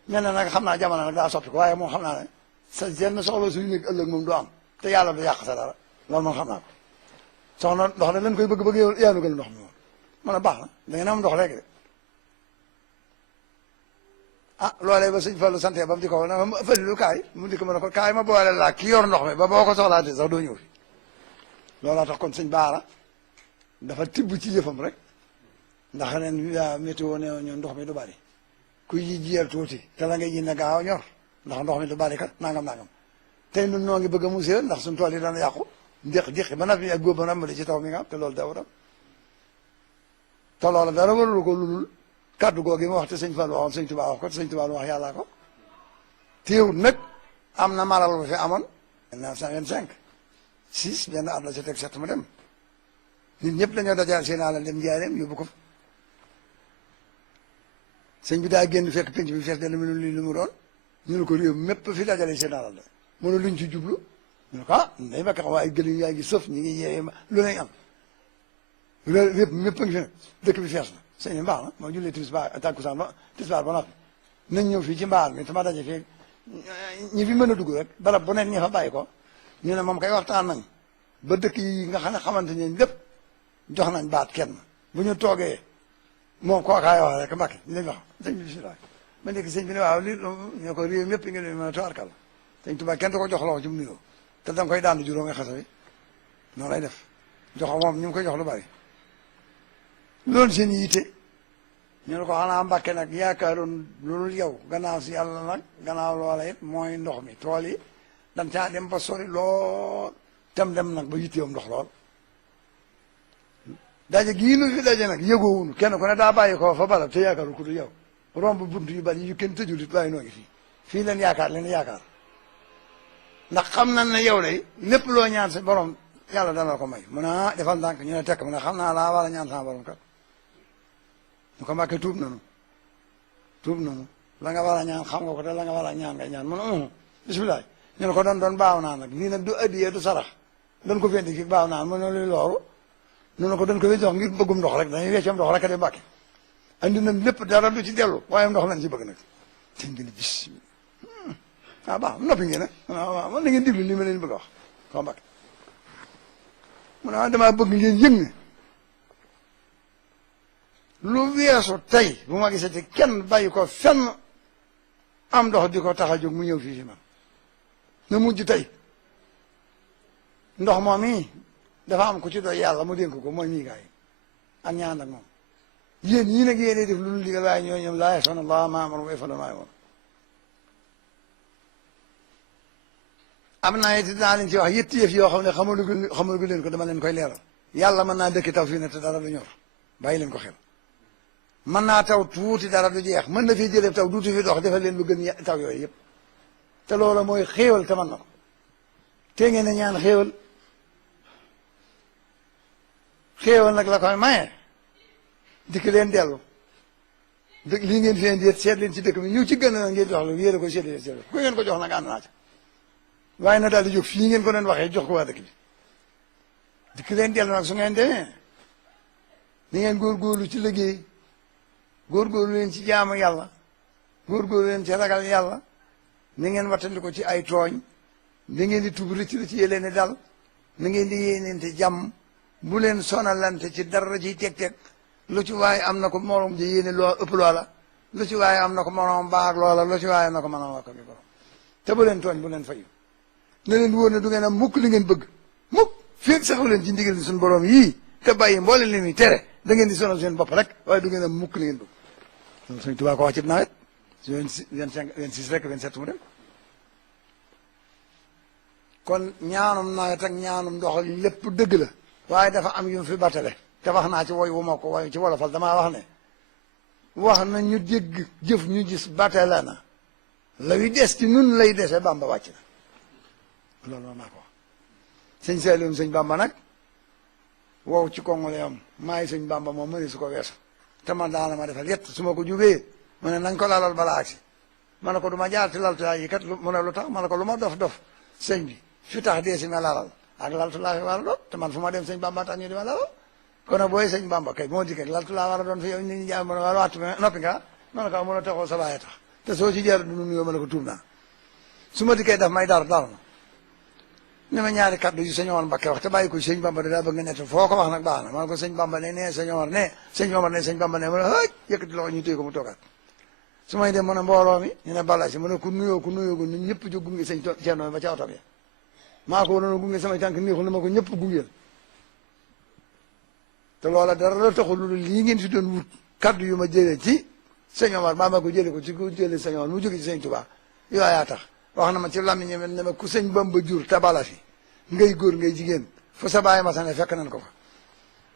mel na nag xam naa jamono nag daa soppi ko waaye moom xam naa ne sa jenn soxla suñu nekk ëllëg moom du am te yàlla du yàq sa dara loolu moom xam naa ko soxna ndox ne lañ koy bëgg yaanu gën ndox mi moom man a baax na da ngeen am ndox léegi de ah loolee ba sëñ Fallu sante ba mu di ko na ma Fallu kaay mu di ko mën a ko kaay ma boole laa ki yor ndox mi ba boo ko soxlaatee sax doo ñëw fi looloo tax kon sëñ Baara dafa tibb ci yëfam rek ndax ren météo ne ñoom ndox mi du bari ku ji jiyal tuuti te la ngay ji na gaaw a ñor ndax ndox mi du bari kat nangam tey ñun noo ngi bëgg a musée ndax suñu tool yi dana yàqu déqi ba na fi ak góob ba na ci taw mi nga am te loolu daw tam te loola dara warul ko lulul kàddu googu yi ma wax te sëñ Fall waxoon sëñ Tuubaa wax ko te sëñ Tuubaa wax yàllaa ko téewut nag am na maral bu fi amoon 1925 6 benn at la ca teg 7 mu dem nit ñëpp dañoo dajal seen alal dem njaareem yóbbu ko fa sëñ bi daa génn fekk penc bi fees de lu mu doon ñu ne ko réew mépp fi dajale seen alal de mënu luñ ci jublu ñu ne ko ah day fekk xam waaye gël yaa ngi sëf ñi ngi yeewee lu nañ am répp mépp a ngi fi nag dëkk bi fees na sëñ bi mbaax na moo jullee takkusaan ba tisbaar ba noppi nañ ñëw fii ci mbaar mi tama daje fii ñi fi mën a dugg rek barab bu nekk ñi fa bàyyi ko ñu ne moom kay waxtaan nañ ba dëkk yi nga xam ne xamante ne lépp jox nañ baat kenn bu ñu toogee moom kookaay wax rek Mbàkke ñu lañ wax sëñ bi bisimilah ma nekk sëñ bi ne waaw lii ñoo ko réew mépp ngi mën a toarkal sëñ Tuubaa kenn du ko jox loxo ci mu nuyoo te danga koy daan juróomi xasa bi noonu lay def jox ko moom ñu ngi koy jox lu bari loolu seen yitte ñu ne ko xanaa Mbàkke nag yaakaaroon loolu yow gannaaw si yàlla nag gannaaw loola it mooy ndox mi tool yi dañ caa dem ba sori lool dem nag ba yitteewam ndox lool daje gii nu fi daje nag yëgoowunu kenn ku ne daa bàyyi ko fa barab te yaakaaru ku du yow romb bunt yu bari yu kenn tëjul it waaye noo ngi fii leen yaakaar ndax xam nañ ne yow day lépp loo ñaan sa borom yàlla dana ko may mu ne defal ndànk ñu ne tekk mu ne xam naa laa war a ñaan sama borom kat ñu ko Mbàkke tuub nanu la nga war a ñaan xam nga ko te la nga war a ñaan ngay ñaan mu ne bisimilah ñu ne ko doon baaw naa nag lii nag du addiyee du sarax doon ko fendi fi baaw naa mu ne luy looru ñu ne ko doon ko fi jox ngir bëggum ndox rek dañuy weccam ndox rek a di Mbàkke andi nañ lépp dara du ci dellu waaye ndox lañ ci bëgg nag sëñ bi ne bisimilah baax noppi ngeen ne waaw man na ngeen diglu li ma leen bëgg a wax ko Mbàkke mu ne damaa bëgg ngeen yëg ne lu weesu tey bu ma gisee te kenn bàyyi ko fenn am ndox di ko tax a jóg mu ñëw fii si man na mujj tey ndox moom i dafa am ku ci doy yàlla mu dénk ko mooy mii gaay ak ñaan ak moom yéen ñii nag yéenee def lu dul digal waaye ñoo ñoom laa ya'suuna Allaaha maa amarahum wa yaf'aluuna maa yu'maruun am naa it dinaa leen ci wax yetti yëf yoo xam ne xamalu leen ko dama leen koy leeral yàlla mën naa dëkk taw fii ne te dara du ñor bàyyi leen ko xel mën naa taw tuuti dara du jeex mën na fi jëlee taw duuti fi dox defal leen lu gën taw yooyu yëpp te loola mooy xéewal te mën na ko te ngeen ne ñaan xéewal nag la koy maye dikk leen dellu dëkk lii ngeen fi indi seet leen ci dëkk bi ñu ci gën a ngeen jox la yéen a koy seetlee seet ku ngeen ko jox nag ànd naa ca waaye na daal di jóg fii ngeen ko doon waxee jox ko waa dëkk bi dikk leen dellu nag su ngeen demee ni ngeen góorgóorlu ci liggéey góorgóorlu leen ci jaamu yàlla góorgóorlu leen ci ragal yàlla ni ngeen wattandi ko ci ay tooñ ni ngeen di tub rëcc ci yéleen ni dal ni ngeen di yéeneente jàmm bu leen sonalante ci dara ciy teg-teg lu ci waaye am na ko morom ji yéene loo ëpp loola lu ci waaye am na ko morom baag loola lu ci waaye am na ko mën a wakka bi borom te bu leen tooñ bu leen fayu ne leen wóor ne du ngeen am mukk li ngeen bëgg mukk feeg saxu leen ci ndigal suñu borom yii te bàyyi mboolem li muy tere da ngeen di sonal seen bopp rek waaye du ngeen am mukk li ngeen bëgg loolu Sëñ Tuubaa ko wax ci nawet 26 rek 27 mu dem kon ñaanum nawet ak ñaanum ndox lépp dëgg la waaye dafa am yu fi battale te wax naa ci woy wu ma ko woy ci wolofal damaa wax ne wax na ñu dégg jëf ñu gis battale na la wi des ci nun lay dese Bàmba wàcc na loolu wax naa ko wax sëñ Saliou sëñ Bàmba nag wow ci kongu la yam maay sëñ Bàmba moom mëni su ko weesu te man daana ma defal yett su ma ko jugee mu ne nañ ko lalal balaa agsi ma ne ko du ma jaar ci laltuwaay yi kat mu ne lu tax ma ne ko lu ma dof dof sëñ bi fi tax dee si ma lalal ak laltu laa fi war a doon te man fu ma dem sëñ Bàmba tax ñu di ma lalal kon nag booy sëñ Bàmba kay moo dikkee laltu laa war a doon fi yow nit ñi jaam ma ne war wattu noppi nga ma ne ko mën a taxoo sa baay tax te soo ci jaar du nuyoo ma ne ko tuub naa su ma dikkee daf may dar na ne ma ñaari kaddu yu sëñ Omar Mbakke wax te bàyyi ko sëñ Bàmba daa bëgg nga nett foo ko wax nag baax na ma ne ko sëñ Bàmba ne sëñ Omar ne sëñ Omar ne sëñ Bàmba ne ma ne hëj yëkkati loxo ñu téye ko mu toogaat su may dem mu ne mbooloo mi ñu ne bala si mu ne ku nuyoo ñun ñëpp jóg gunge sëñ Ceerno ba ca oto bi maa ko waroon a gunge samay tànk neexul na ma ko ñëpp gungeel te loola dara la taxul lu lii ngeen fi doon wut kaddu yu ma jëlee ci sëñ Omar maa ma ko jëlee ko ci ku jëlee sëñ Omar mu jóge ci sëñ Tuubaa yooyaa tax wax na ma ci làmmiñ ñi ne ma ku sëñ Bamba jur te bala fi ngay góor ngay jigéen fu sa baay ma sane fekk nañ ko fa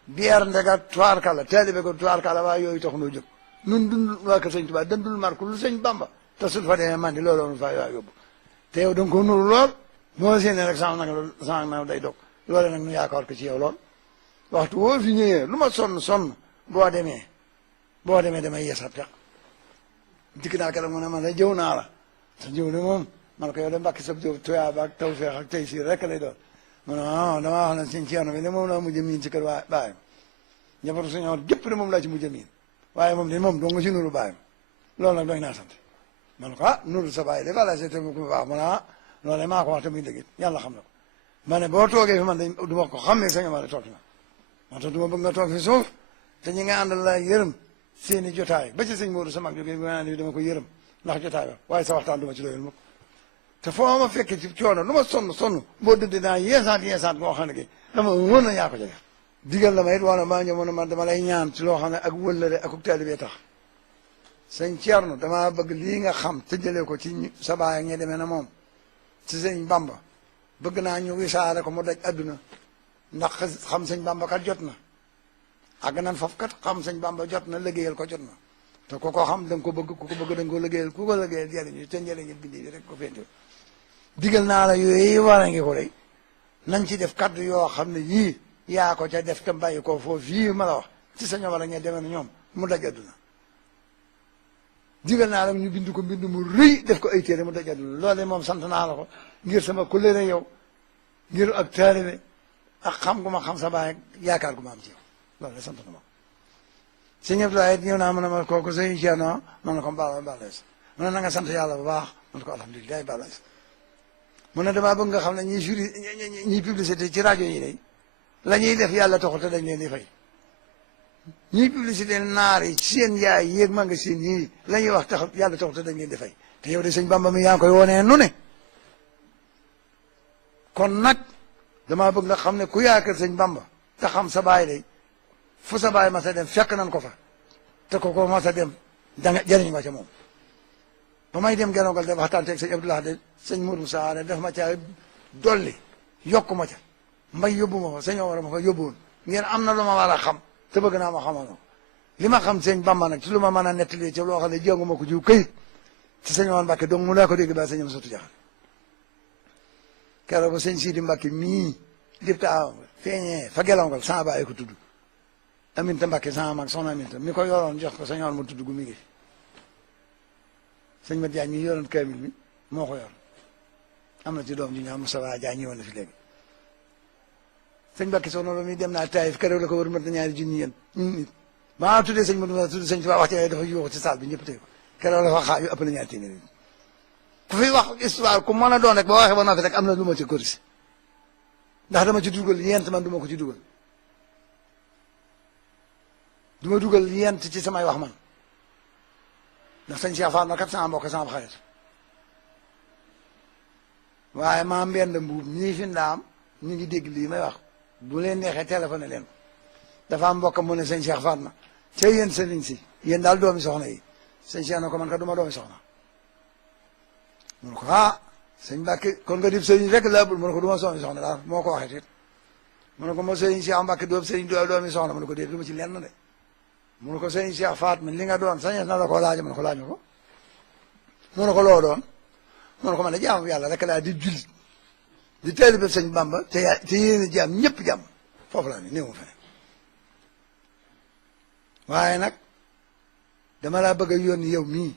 bière ndega tuwaarkala taalibe ko tuwaarkala waaye yooyu tax noo jóg nun dund waa kër sëñ Tuubaa dandul marku lu sëñ Bamba te suñ fa demee man di loolu fa waa yóbbu te yow da nga ko nuru lool moo séenee rek sama nag day dog loole nag nu yaakaar ko ci yow lool waxtu woo fi ñëwee lu ma sonn boo demee damay yeesat peq dikk naa keroog mu ne man la jëw naa la sa jëw ne moom man ko yow de mbàkki sab jëw tuyaa ba ak tawfeex ak tey siir rek lay doon mu ne damaa wax ne sëñ Ceerno bi ne moom laa mujj miin ci kër baayam njabootu sëñ Omar gépp de moom laa ci mujj miin waaye moom de moom doo nga ci nuru baayam loolu nag doy naa sant man ko nuru sa baay de bala se te ko baax mu ne loolu maa ko wax te muy dëgg yàlla xam na ko ma ne boo toogee fi man de du ma ko xam ne sëñ Omar toog na moo tax du ma bëgg nga toog fi suuf te ñi nga àndal la yërëm seeni jotaay ba ci sëñ Modou sa mag jógee dama ko yërëm ndax jotaay ba waaye sa waxtaan du ma ci doyal mukk te foo ma fekkee ci coono lu ma sonn boo dëddee naa yeesaat ngoo xam ne ki dama mën na yaa ko jege digal la ma it wala maa ñëw mën a man dama lay ñaan ci loo xam ne ak wëllëre ak taalibe tax sëñ Ceerno damaa bëgg lii nga xam te jëlee ko ci sa baay ak ñi demee na moom ci sëñ Bamba bëgg naa ñu wisaare ko mu daj adduna ndax xam sëñ Bamba kat jot na àgg nan foofu kat xam sëñ Bamba jot na liggéeyal ko jot na te ku ko xam da nga ko bëgg ku ko bëgg da nga ko liggéeyal ku ko liggéeyal jëriñu te njëriñu bindi bi rek ko fénte digal naa la yooyu war a ngi ko rek nañ ci def kaddu yoo xam ne yii yaa ko ca def te bàyyi ko foofu yii ma la wax ci sa ñoom la ñuy demee ñoom mu daj adduna digal naa la ñu bind ko mbind mu rëy def ko ay téere mu daj adduna loolu moom sant naa la ko ngir sama kullere yow ngir ak taalibe ak xam gu ma xam sa baay yaakaar gu ma am ci yow loolu de sant na ma ko sëñ Abdoulaye ñëw naa mën a ma kooku sëñ Ceerno man na ko balees mu ne na nga sant yàlla bu baax man ko alhamdulilah balees mu ne damaa bëgg nga xam ne ñiy publicité ci rajo yi day la ñuy def yàlla taxul te dañ leen di fay ñiy publicité naar yi ci seen yaay yéeg magasin yii la ñuy wax tax yàlla taxul te dañ leen di fay te yow de sëñ Bamba mi yaa ngi koy wonee nu ne kon nag damaa bëgg nga xam ne ku yaakaar sëñ Bamba te xam sa baay day fu sa baay ma sa dem fekk nan ko fa te ko ma sa dem danga jëriñ nga ca moom ba may dem Gelongal de waxtaan teeg sëñ Abdoulaye de sëñ Mourou Saare def ma ca dolli yokku ma ca mbay yóbbu ma fa sëñ Omar ma fa yóbbuwoon ngeen am na lu ma war a xam te bëgg naa ma xamal li ma xam sëñ Bamba nag ci lu ma mën a nettali ci loo xam ne jéngu ma ko jiw këyit ci sëñ Omar Mbacke donc mu laa ko dégg ba sëñ am sotu jaxal keroog ba sëñ Sidi Mbacke mii dipta feeñee fa Gelongal sama baay ko tudd Aminta Mbacke sama mag soxna Aminta mi ko yoroon jox ko sëñ Omar mu tudd gu mi ngi sëñ Mat Jaañ mi yoroon kaamil mi moo ko yor am na ci doom ji ñu am Moustapha Jaañ ñëwoon na fi léegi sëñ Mbacke soxna loolu mi dem naa Taïf keroog la ko war mat na ñaari junni yéen nit maa tuddee sëñ Madu tudd sëñ Tuubaa wax ci dafa yuuxu ci saal bi ñëpp tey ko keroog la fa xaar yu ëpp na ñaari téeméer ku fi wax histoire ku mën a doon rek boo waxee ba noppi rek am na lu ma ci corrigé ndax dama ci dugal yent man du ma ko ci dugal du ma dugal yent ci samay wax man ndax sëñ Cheikh Fall na kat sama mbokk sama xarit waaye maa mbend mbuub ñii fi ndaam ñu ngi dégg lii may wax bu leen neexee téléphone leen dafa am mbokk mu ne sëñ Cheikh Fall na ca yéen sëriñ si yéen daal doomi soxna yi sëñ Cheikh na ko man ka du ma doomi soxna mun ko sëñ Mbàkke kon nga dib sëriñ rek laa bul mu ne ko du ma doomi soxna daal moo ko waxee it mu ne ko ma sëriñ Cheikh Mbàkke doomi sëriñ doomi soxna mu ne ko déet du ma ci lenn de mu ne ko sëñ Cheikh Fatma li nga doon sañes na la ko laaj mu ne ko laaj ma ko mu ne ko loo doon mu ne ko man de jaamu yàlla rek laa di jullit di taalibe sëñ Bamba te yéen a jaam ñëpp jàmm foofu laa ne néew ma feneen waaye nag dama laa bëgg a yónni yow mii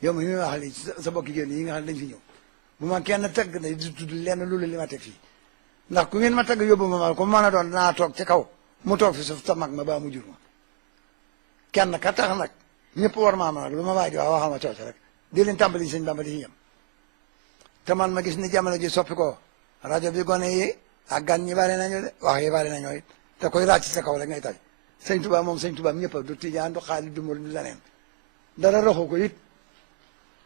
mi wax lii sa bokki génn yi nga xam ne dañ fi ñëw bu ma kenn tagg ne di tudd lenn loolu li ma teg fii ndax ku ngeen ma tagg yóbbu ma ko mën a doon danaa toog ci kaw mu toog fi suuf ta mag ma baa mu jur ma kenn ka tax nag ñëpp war maa ma nag lu ma waay di wax waxal ma cooc rek di leen tàmbali sëñ Bamba di ci yem te man ma gis ni jamono ji soppi ko rajo bi gone yi ak gan ñi bari nañu de wax yi bari nañoo it te koy ràcc sa kaw rek ngay taj sëñ Tuubaa moom sëñ Tuubaa ñëpp du tijaan du xaalis du mur du leneen dara raxu ko it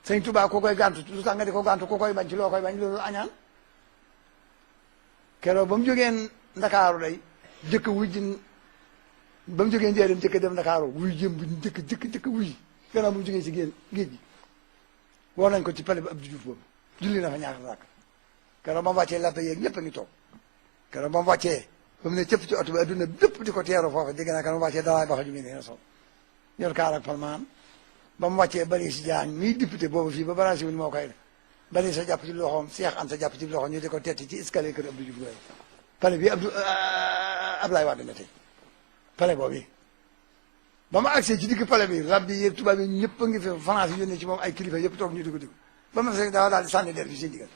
sëñ Tuubaa ko koy gàntu lu tax nga di ko gàntu ko koy bañ ci loo koy bañ loolu añaan keroog ba mu jógee Ndakaaru day jëkk wuy ji ba mu jógee Njaaréem jëkk dem Ndakaaru wuy jëm bu jëkk wuy gannaaw bu mu jógee ci géej gi woo nañ ko ci pale bi Abdou Diouf boobu julli na fa ñaar rakk keroog ba mu wàccee lappe yeeg ñëpp a ngi toog keroog ba mu wàccee ba mu ne cëpp ci oto bi adduna bépp di ko teeru foofu dégg naa keroog ba mu wàccee daraay baxa ju mel ne sol yor kaar ak palmaan ba mu wàccee bari si jaañ mii député boobu fii ba barasi wuñ moo koy def bari sa jàpp ci loxoom Cheikh Anta jàpp ci loxoom ñu di ko tetti ci escalier kër Abdou Diouf gooy pale bi Abdoulaye Wade na tey pale boobu ba ma agsee ci digg pale bi rab yi tubaab yi ñëpp a ngi fi France yi yónnee ci moom ay kilifa yëpp toog ñu di ko digg ba ma fekk daal di sànni der bi seen digal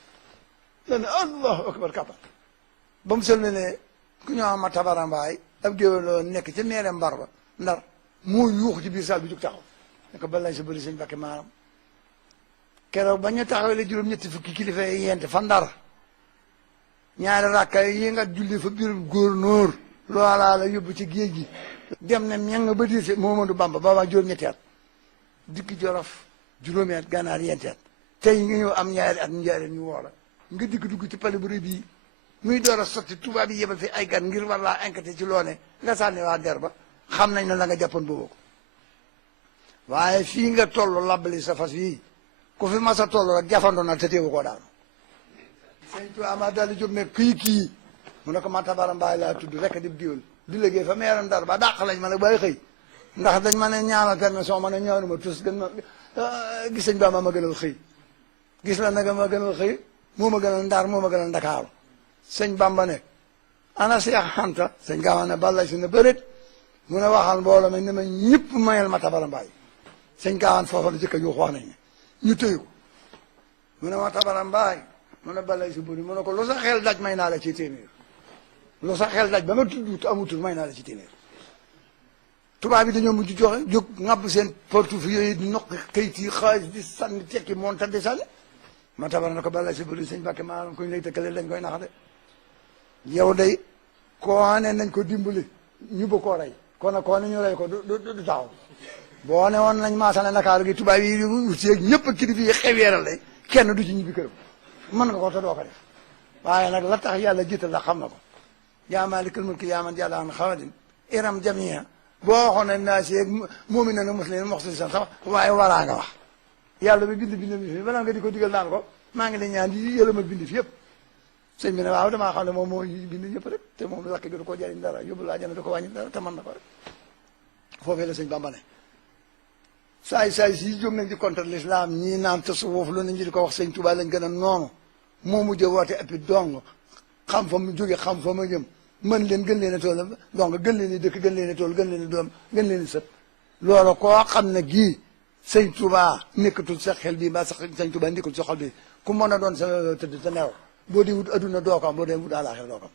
dane allahu akbar kàppa ba mu sëlme ne ku ñëw ma tabarambaay ab géwél nekk ca meere mbar ba ndar moo yuux ci biir saal bi jóg taxaw ne ko bal lañ sa bëri sëñ Bakke maaram keroog ba ñu taxawee juróom-ñetti fukki kilifa yi yente fa ndar ñaari rakka yi nga julli fa biir góornóor loolaa la yóbbu ci géej gi dem ne ñang ba diise Momadou Bamba booba juróom-ñetti at dikk Jolof juróomi at Gànnaar yenti at tey nga ñëw am ñaari at njaareen ñu woola nga dikk dugg ci pale bu rëy bii muy door a sotti tubaab yi yebal fi ay gan ngir war laa inquiété ci loone nga sànni waa der ba xam nañ ne la nga jàppoon boobu ko waaye fii nga toll labbali sa fas yii ku fi masa toll rek jafandoo na te teewu koo daanu sëñ Tuubaa ma daal di jóg ne kii mu ne ko ma tabara mbaay laa tudd rek di diwul di liggéey fa meeram Ndar ba dàq lañ ma ne bay xëy ndax dañ ma ne ñaanal permission ma ne ñaanuma tus gën ma gis sëñ Ba ma gënal xëy gis la nag ma gënal xëy moo ma gënal Ndar moo ma gënal Ndakaaru sëñ Bamba ne ana Seex Anta sëñ Gaawaan ne balla si ne bërit mu ne waxal mbooloo ma ne ma ñëpp mayel ma tabara mbaay sëñ Gaawaan foofa la jëkk a yuux wax nañ ne ñu tëyu ko mu ne ma tabara mbaay mu ne ballay si bëri mu ne ko lu sa xel daj may naa la ci téeméer lu sa xel daj ba nga tudd amutul may naa la ci téeméer tubaab bi dañoo mujj joxe jóg ŋàbb seen portefeuille yooyu di noq kayit yi xaalis di sànni tekki monta di sànni ma tabar na ko ballay si bëri sëñ Bakke maanaam koñ lay tëkkale dañ koy nax de yow day koo ne nañ ko dimbali ñu ba koo rey kon nag koo ne ñu rey ko du taxaw boo ne woon nañ maasane Ndakaaru gi tubaab yi wut yeeg ñëpp kilifa yi xeweeral lay kenn du ci ñibbi këram mën nga ko te doo ko def waaye nag la tax yàlla jiital la xam na ko yaa maalikal mulki yaa man jàlla an xawadin iram jamia boo waxoon ne naa si moomi na na muslim moxsi san sax waaye waraa nga wax yàlla bi bind bi fi balaa nga di ko digal naan ko maa ngi la ñaan di yëlëmal bind fi yëpp sëñ bi ne waaw damaa xam ne moom moo bind ñëpp rek te moom lakk gi du ko jariñ dara yóbbu laa jana du ko wàññi dara te mën na ko rek foofee la sëñ Bamba ne saay si jóg nañ di contre l'islam ñii naan tasawuf lu nañ di ko wax sëñ Tuubaa lañ gën a noonu moo mujj woote et puis dong xam fa mu jóge xam fa ma jëm mën leen gën leen a tool donc gën leen i dëkk gën leen i tool gën leen i doom gën leen i sët loolu koo xam ne gii sëñ Tuubaa nekkatul sa xel bi mbaa sa sëñ Tuubaa nekkul sa xol bi ku mën a doon sa tëdd sa neew boo di wut adduna doo ko am boo dee wut àllaaxira doo ko am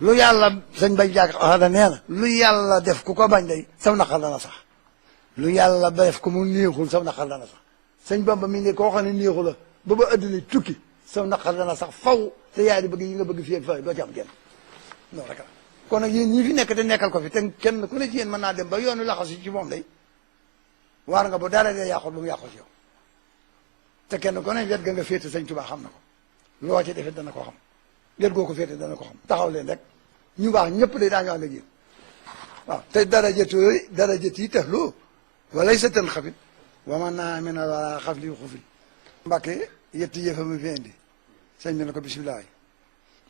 lu yàlla sëñ bay jàkk axada nee na lu yàlla def ku ko bañ day saw naqar dana sax lu yàlla def ko mu néexul saw naqar dana sax sëñ Bamba mi ne koo xam ne néexu la ba ba adduna tukki saw naqar dana sax faw te yaay di bëgg yi nga bëgg fii ak fa doo ci am kenn non rek la kon nag yéen ñi fi nekk te nekkal ko fi te kenn ku ne ci yéen mën naa dem ba yoonu laxasu ci moom day waar nga ba dara dee yàqut lu mu yàqu ci yow te kenn ku ne wet ga nga féete sëñ Tuubaa xam na ko loo ci defee dana ko xam wet goo ko féete dana ko xam taxaw leen rek ñu baax ñëpp day daa nga ànd ak yéen waaw te darajati taxlu walay sa tan xafit waman naa mi na wala xaf li xufil Mbàkke yetti yëfa ma fi indi sëñ bi ne ko bisimilah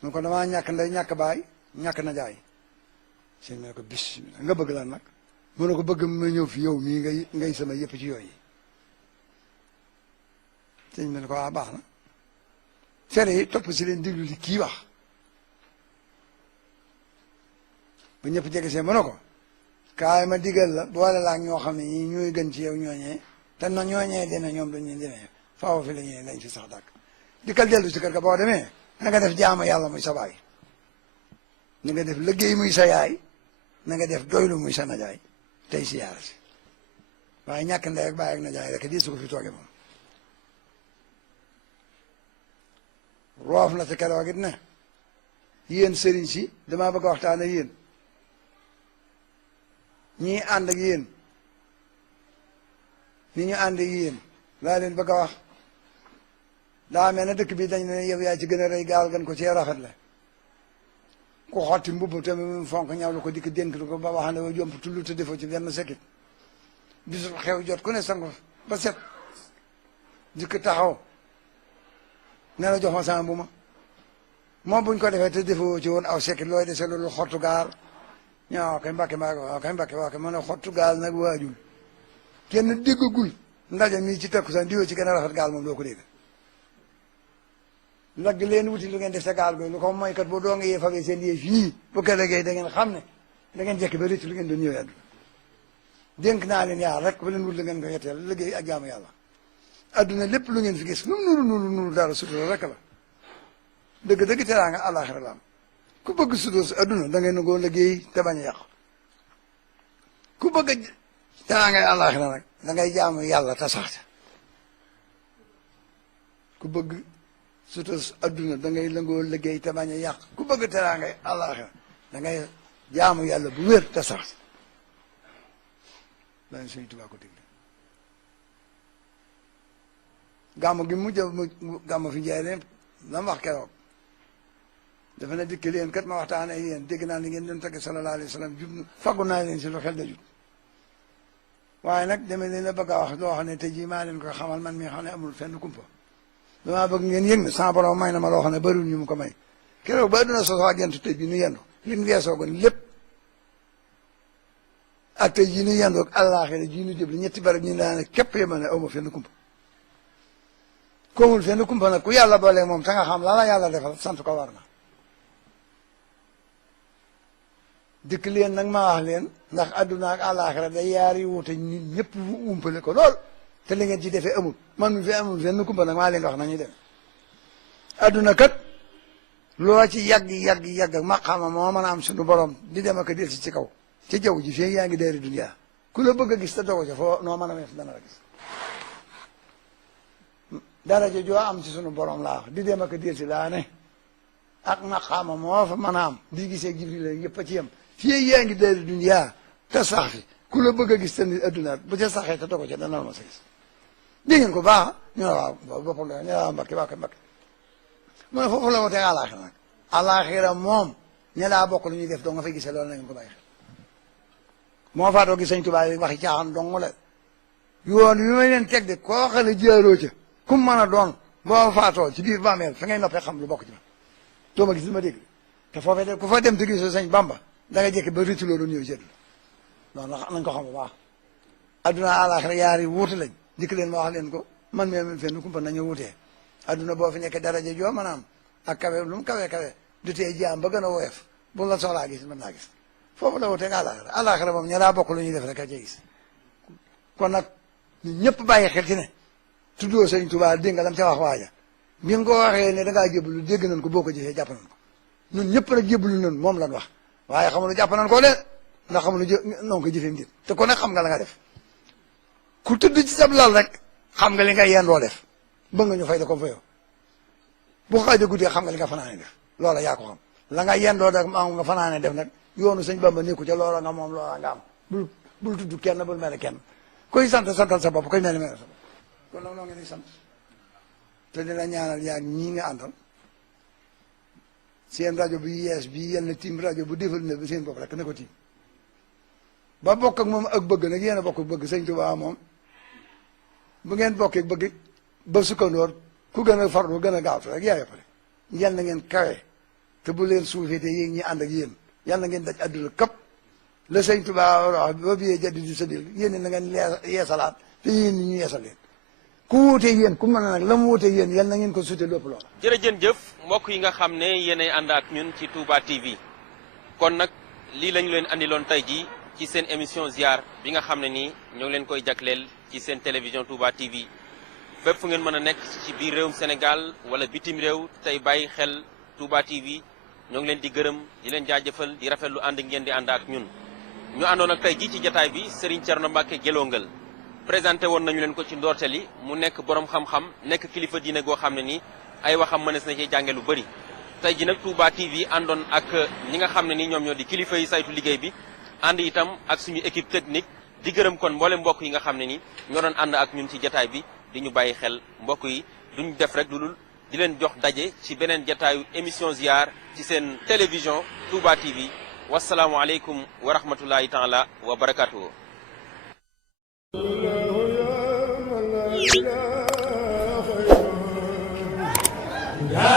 mu ko damaa ñàkk ndey ñàkk baay ñàkk na jaay sëñ bi ne ko bisimilah nga bëgg lan nag mu ne ko bëgg ma ñëw fi yow mii ngay sama yëpp ci yooyu sëñ bi ne ko waa baax na fere yi topp si leen déglu li kii wax ba ñëpp jege see mu ne ko kaay ma digal la boole laa ñoo xam ne ñii ñooy gën ci yow ñooñee te na ñooñee dina ñoom dañuy demee faaw fi la ñuy lañ fi sax dàkk dikkal dellu si kër ga boo demee na nga def jaamu yàlla muy sa baay na nga def liggéey muy sa yaay na nga def doylu muy sa najaay tey si yaara si waaye ñàkk ndey ak baay ak najaay rek di su ko fi tooge moom roof na si keroog it ne yéen sëriñ si damaa bëgg a waxtaan ak yéen ñii ànd ak yéen ni ñu ànd ak yéen laa leen bëgg a wax daa mel ne dëkk bi dañ ne yow yaa ci gën a rëy gaal gën ko cee rafet la ku xotti mbubb tamit mu fonk ñaw lu ko dikk dénk ko ba wax ne wa jomp tullu te defoo ci benn sekit bisul xew jot ku ne sangu ba set dikk taxaw ne la jox ma sama bu ma moom buñ ko defee te defoo ci woon aw sekit looy dese loolu xottu gaal ñaa kay mbàkke maa kay mbàkke waa kay ma ne xottu gaal nag waajul kenn déggagul ndaje mii ci tekku sax diwoo ci gën a rafet gaal moom doo ko dégg lagg leen wuti lu ngeen def sa gaal gooy lu ko mooy kat boo doo nga yee fabee seen yee fii bu ko liggéey da ngeen xam ne da ngeen jekki ba rëcc lu ngeen doon ñëwee àdduna dénk naa leen yaa rek ba leen wut lu ngeen ko yetteel liggéey ak jaamu yàlla adduna lépp lu ngeen fi gis lu mu nuru dara sutura rek la dëgg teraanga àllaaxira la am ku bëgg sutura si adduna da ngay nangoo liggéey te bañ a yàqu ku bëgg teraanga àllaaxira nag da ngay jaamu yàlla te sax ku bëgg sutura si adduna da ngay nangoo liggéey te bañ a yàq ku bëgg teraanga àllaaxira da ngay jaamu yàlla bu wér te sax dañ Sëñ Tuubaa ko digle gàmmu gi mujj gàmmu fi njaay leen la mu wax keroog dafa ne dikk leen kat ma waxtaan ak yéen dégg naa li ngeen doon tagg sallallahu alayhi wa sallam jub faggu naa leen si lu xel da jub waaye nag demee leen la bëgg a wax loo xam ne tey jii maa leen ko xamal man mi xam ne amul fenn kumpa damaa bëgg ngeen yëg ne sama borom may na ma loo xam ne bëriwul ñu mu ko may keroog ba adduna sosoo ak yentu tey bi nu yendu li mu weesoogoon lépp ak tey jii nu yendoog àllaaxira jii nu jëbli ñetti barab ñu daan ne képp yema ne aw ma fenn kumpa koomul fenn kumpa nag ku yàlla boole moom ta nga xam la la yàlla defal sant ko war na dikk leen nag ma wax leen ndax adduna ak àllaaxira day yaari wuute ñun ñëpp umpale ko lool te li ngeen ci defee amul man mi fi amul fenn kumpa nag maa leen wax nañu dem adduna kat loo ci yàgg maqaama moo mën a am suñu borom di dem ak del si ci kaw ci jaww ji fii yaa ngi deeri dunya ku la bëgg a gis te dogo ca foo noo mën a wees dana la gis daraja joo am ci sunu borom laa wax di dem ak del si laa ne ak maqaama moo fa mën a am di gisee Jibril la yëpp a ci yem fii yaa ngi deeri dunya te sax fi ku la bëgg a gis te ni adduna bu ca saxee te dogo ca dana la ma sa gis dégg ngeen ko baax ñu ne waaw boppam la ñu ne waaw Mbakke mu ne foofu la wotee àllaaxira nag àllaaxira moom ña daa bokk lu ñuy def doo nga fay gisee loolu na ngeen ko bàyyi xel moo faatoo gi Sëñ Tuubaa yi waxi caaxaan dong la yoon wi may leen teg de koo xam ne jaaroo ca ku mën a doon boo faatoo ci biir bàmmeel fa ngay noppee xam lu bokk ci ma doo ma gis li ma dégg te foofee de ku fa dem te gisoo Sëñ Bamba da nga jekki ba rëccu loolu ñëw jënd loolu nañ ko xam bu baax adduna àllaaxira yaari wuute lañ dikk leen ma wax leen ko man mi fenn kumpa nañu wutee adduna boo fi nekk daraja joo mën a am ak kawe lu mu kawe du tee jaam ba gën a woyof bu la soxlaa gis mën naa gis foofu la wuteeg àllaaxira moom ña daa bokk lu ñuy def rek a cay gis kon nag ñun ñëpp bàyyi xel ci ne tuddoo Sëñ Tuubaa dégg nga lam ca wax waaja bi nga ko waxee ne da ngaa jébbalu dégg nañ ko boo ko jëfee jàpp nañ ko ñun ñëpp nag jébbalu nañ moom lañ wax waaye xamulu jàpp nañ ko de ndax xamulu noonu ko jëfee mbir te ku ne xam nga la nga def ku tudd ci sab lal rek xam nga li nga yendoo def bëgg nga ñu fay da ko fa yow bu xaajee guddee xam nga li nga fanaane def loola yaa ko xam la nga yendoo def am nga fanaane def nag yoonu Sëñ Bamba nekku ca loola nga moom loola nga am bul tudd kenn bul mel kenn koy sant santal sa bopp koy mel sa bopp kon nag noo ngi di sant te dina ñaanal yaa ñii nga àndal seen rajo bu yees bii yal na tiim rajo bu defal ne ba seen bopp rek na ko tiim ba bokk ak moom ak bëgg nag yéen a bokk bëgg Sëñ Tuubaa moom bu ngeen bokkee bëgg ba sukkandoor ku gën a farlu gën a gaawtu rek yaa yëppale yal na ngeen kawe te bu leen suufee te yéen ñi ànd ak yéen yal na ngeen daj adduna këpp la Sëñ Tuubaa wax ba biyee jaddi di sa dil yéen na ngeen yeesalaat te yéen ñi ñu yeesal leen ku wuutee yéen ku mën a nag la mu wuutee yéen yal na ngeen ko sute lépp loola jërëjëf mbokk yi nga xam ne yéenay ànd ak ñun ci Touba TV kon nag lii lañu leen andiloon tey jii ci seen émission ziar bi nga xam ne nii ñoo ngi leen koy jagleel ci seen télévision Touba TV fépp fu ngeen mën a nekk ci biir réewum Sénégal wala bitim réew tey bàyyi xel Touba TV ñoo ngi leen di gërëm di leen jaajëfal di rafetlu ànd ngeen di ànd ak ñun. ñu àndoon ak tey jii ci jataay bi Serigne Thierno Mbacké Guelongal présenté woon nañu leen ko ci ndorteel yi mu nekk borom xam-xam nekk kilifa diine goo xam ne nii ay waxam mënees na ci jànge lu bëri. tey ji nag Touba TV àndoon ak ñi nga xam ne nii ñoom ñoo di kilifa yi saytu liggéey bi ànd itam ak suñu équipe technique di gërëm kon mboolem mbokk yi nga xam ne nii ñoo doon ànd ak ñun ci jataay bi di ñu bàyyi xel mbokk yi duñ def rek lu dul di leen jox daje ci beneen jataayu émission ziar ci seen télévision Touba TV wasalaamualeykum wa rahmatullahi taala wa barakatuhu. Ya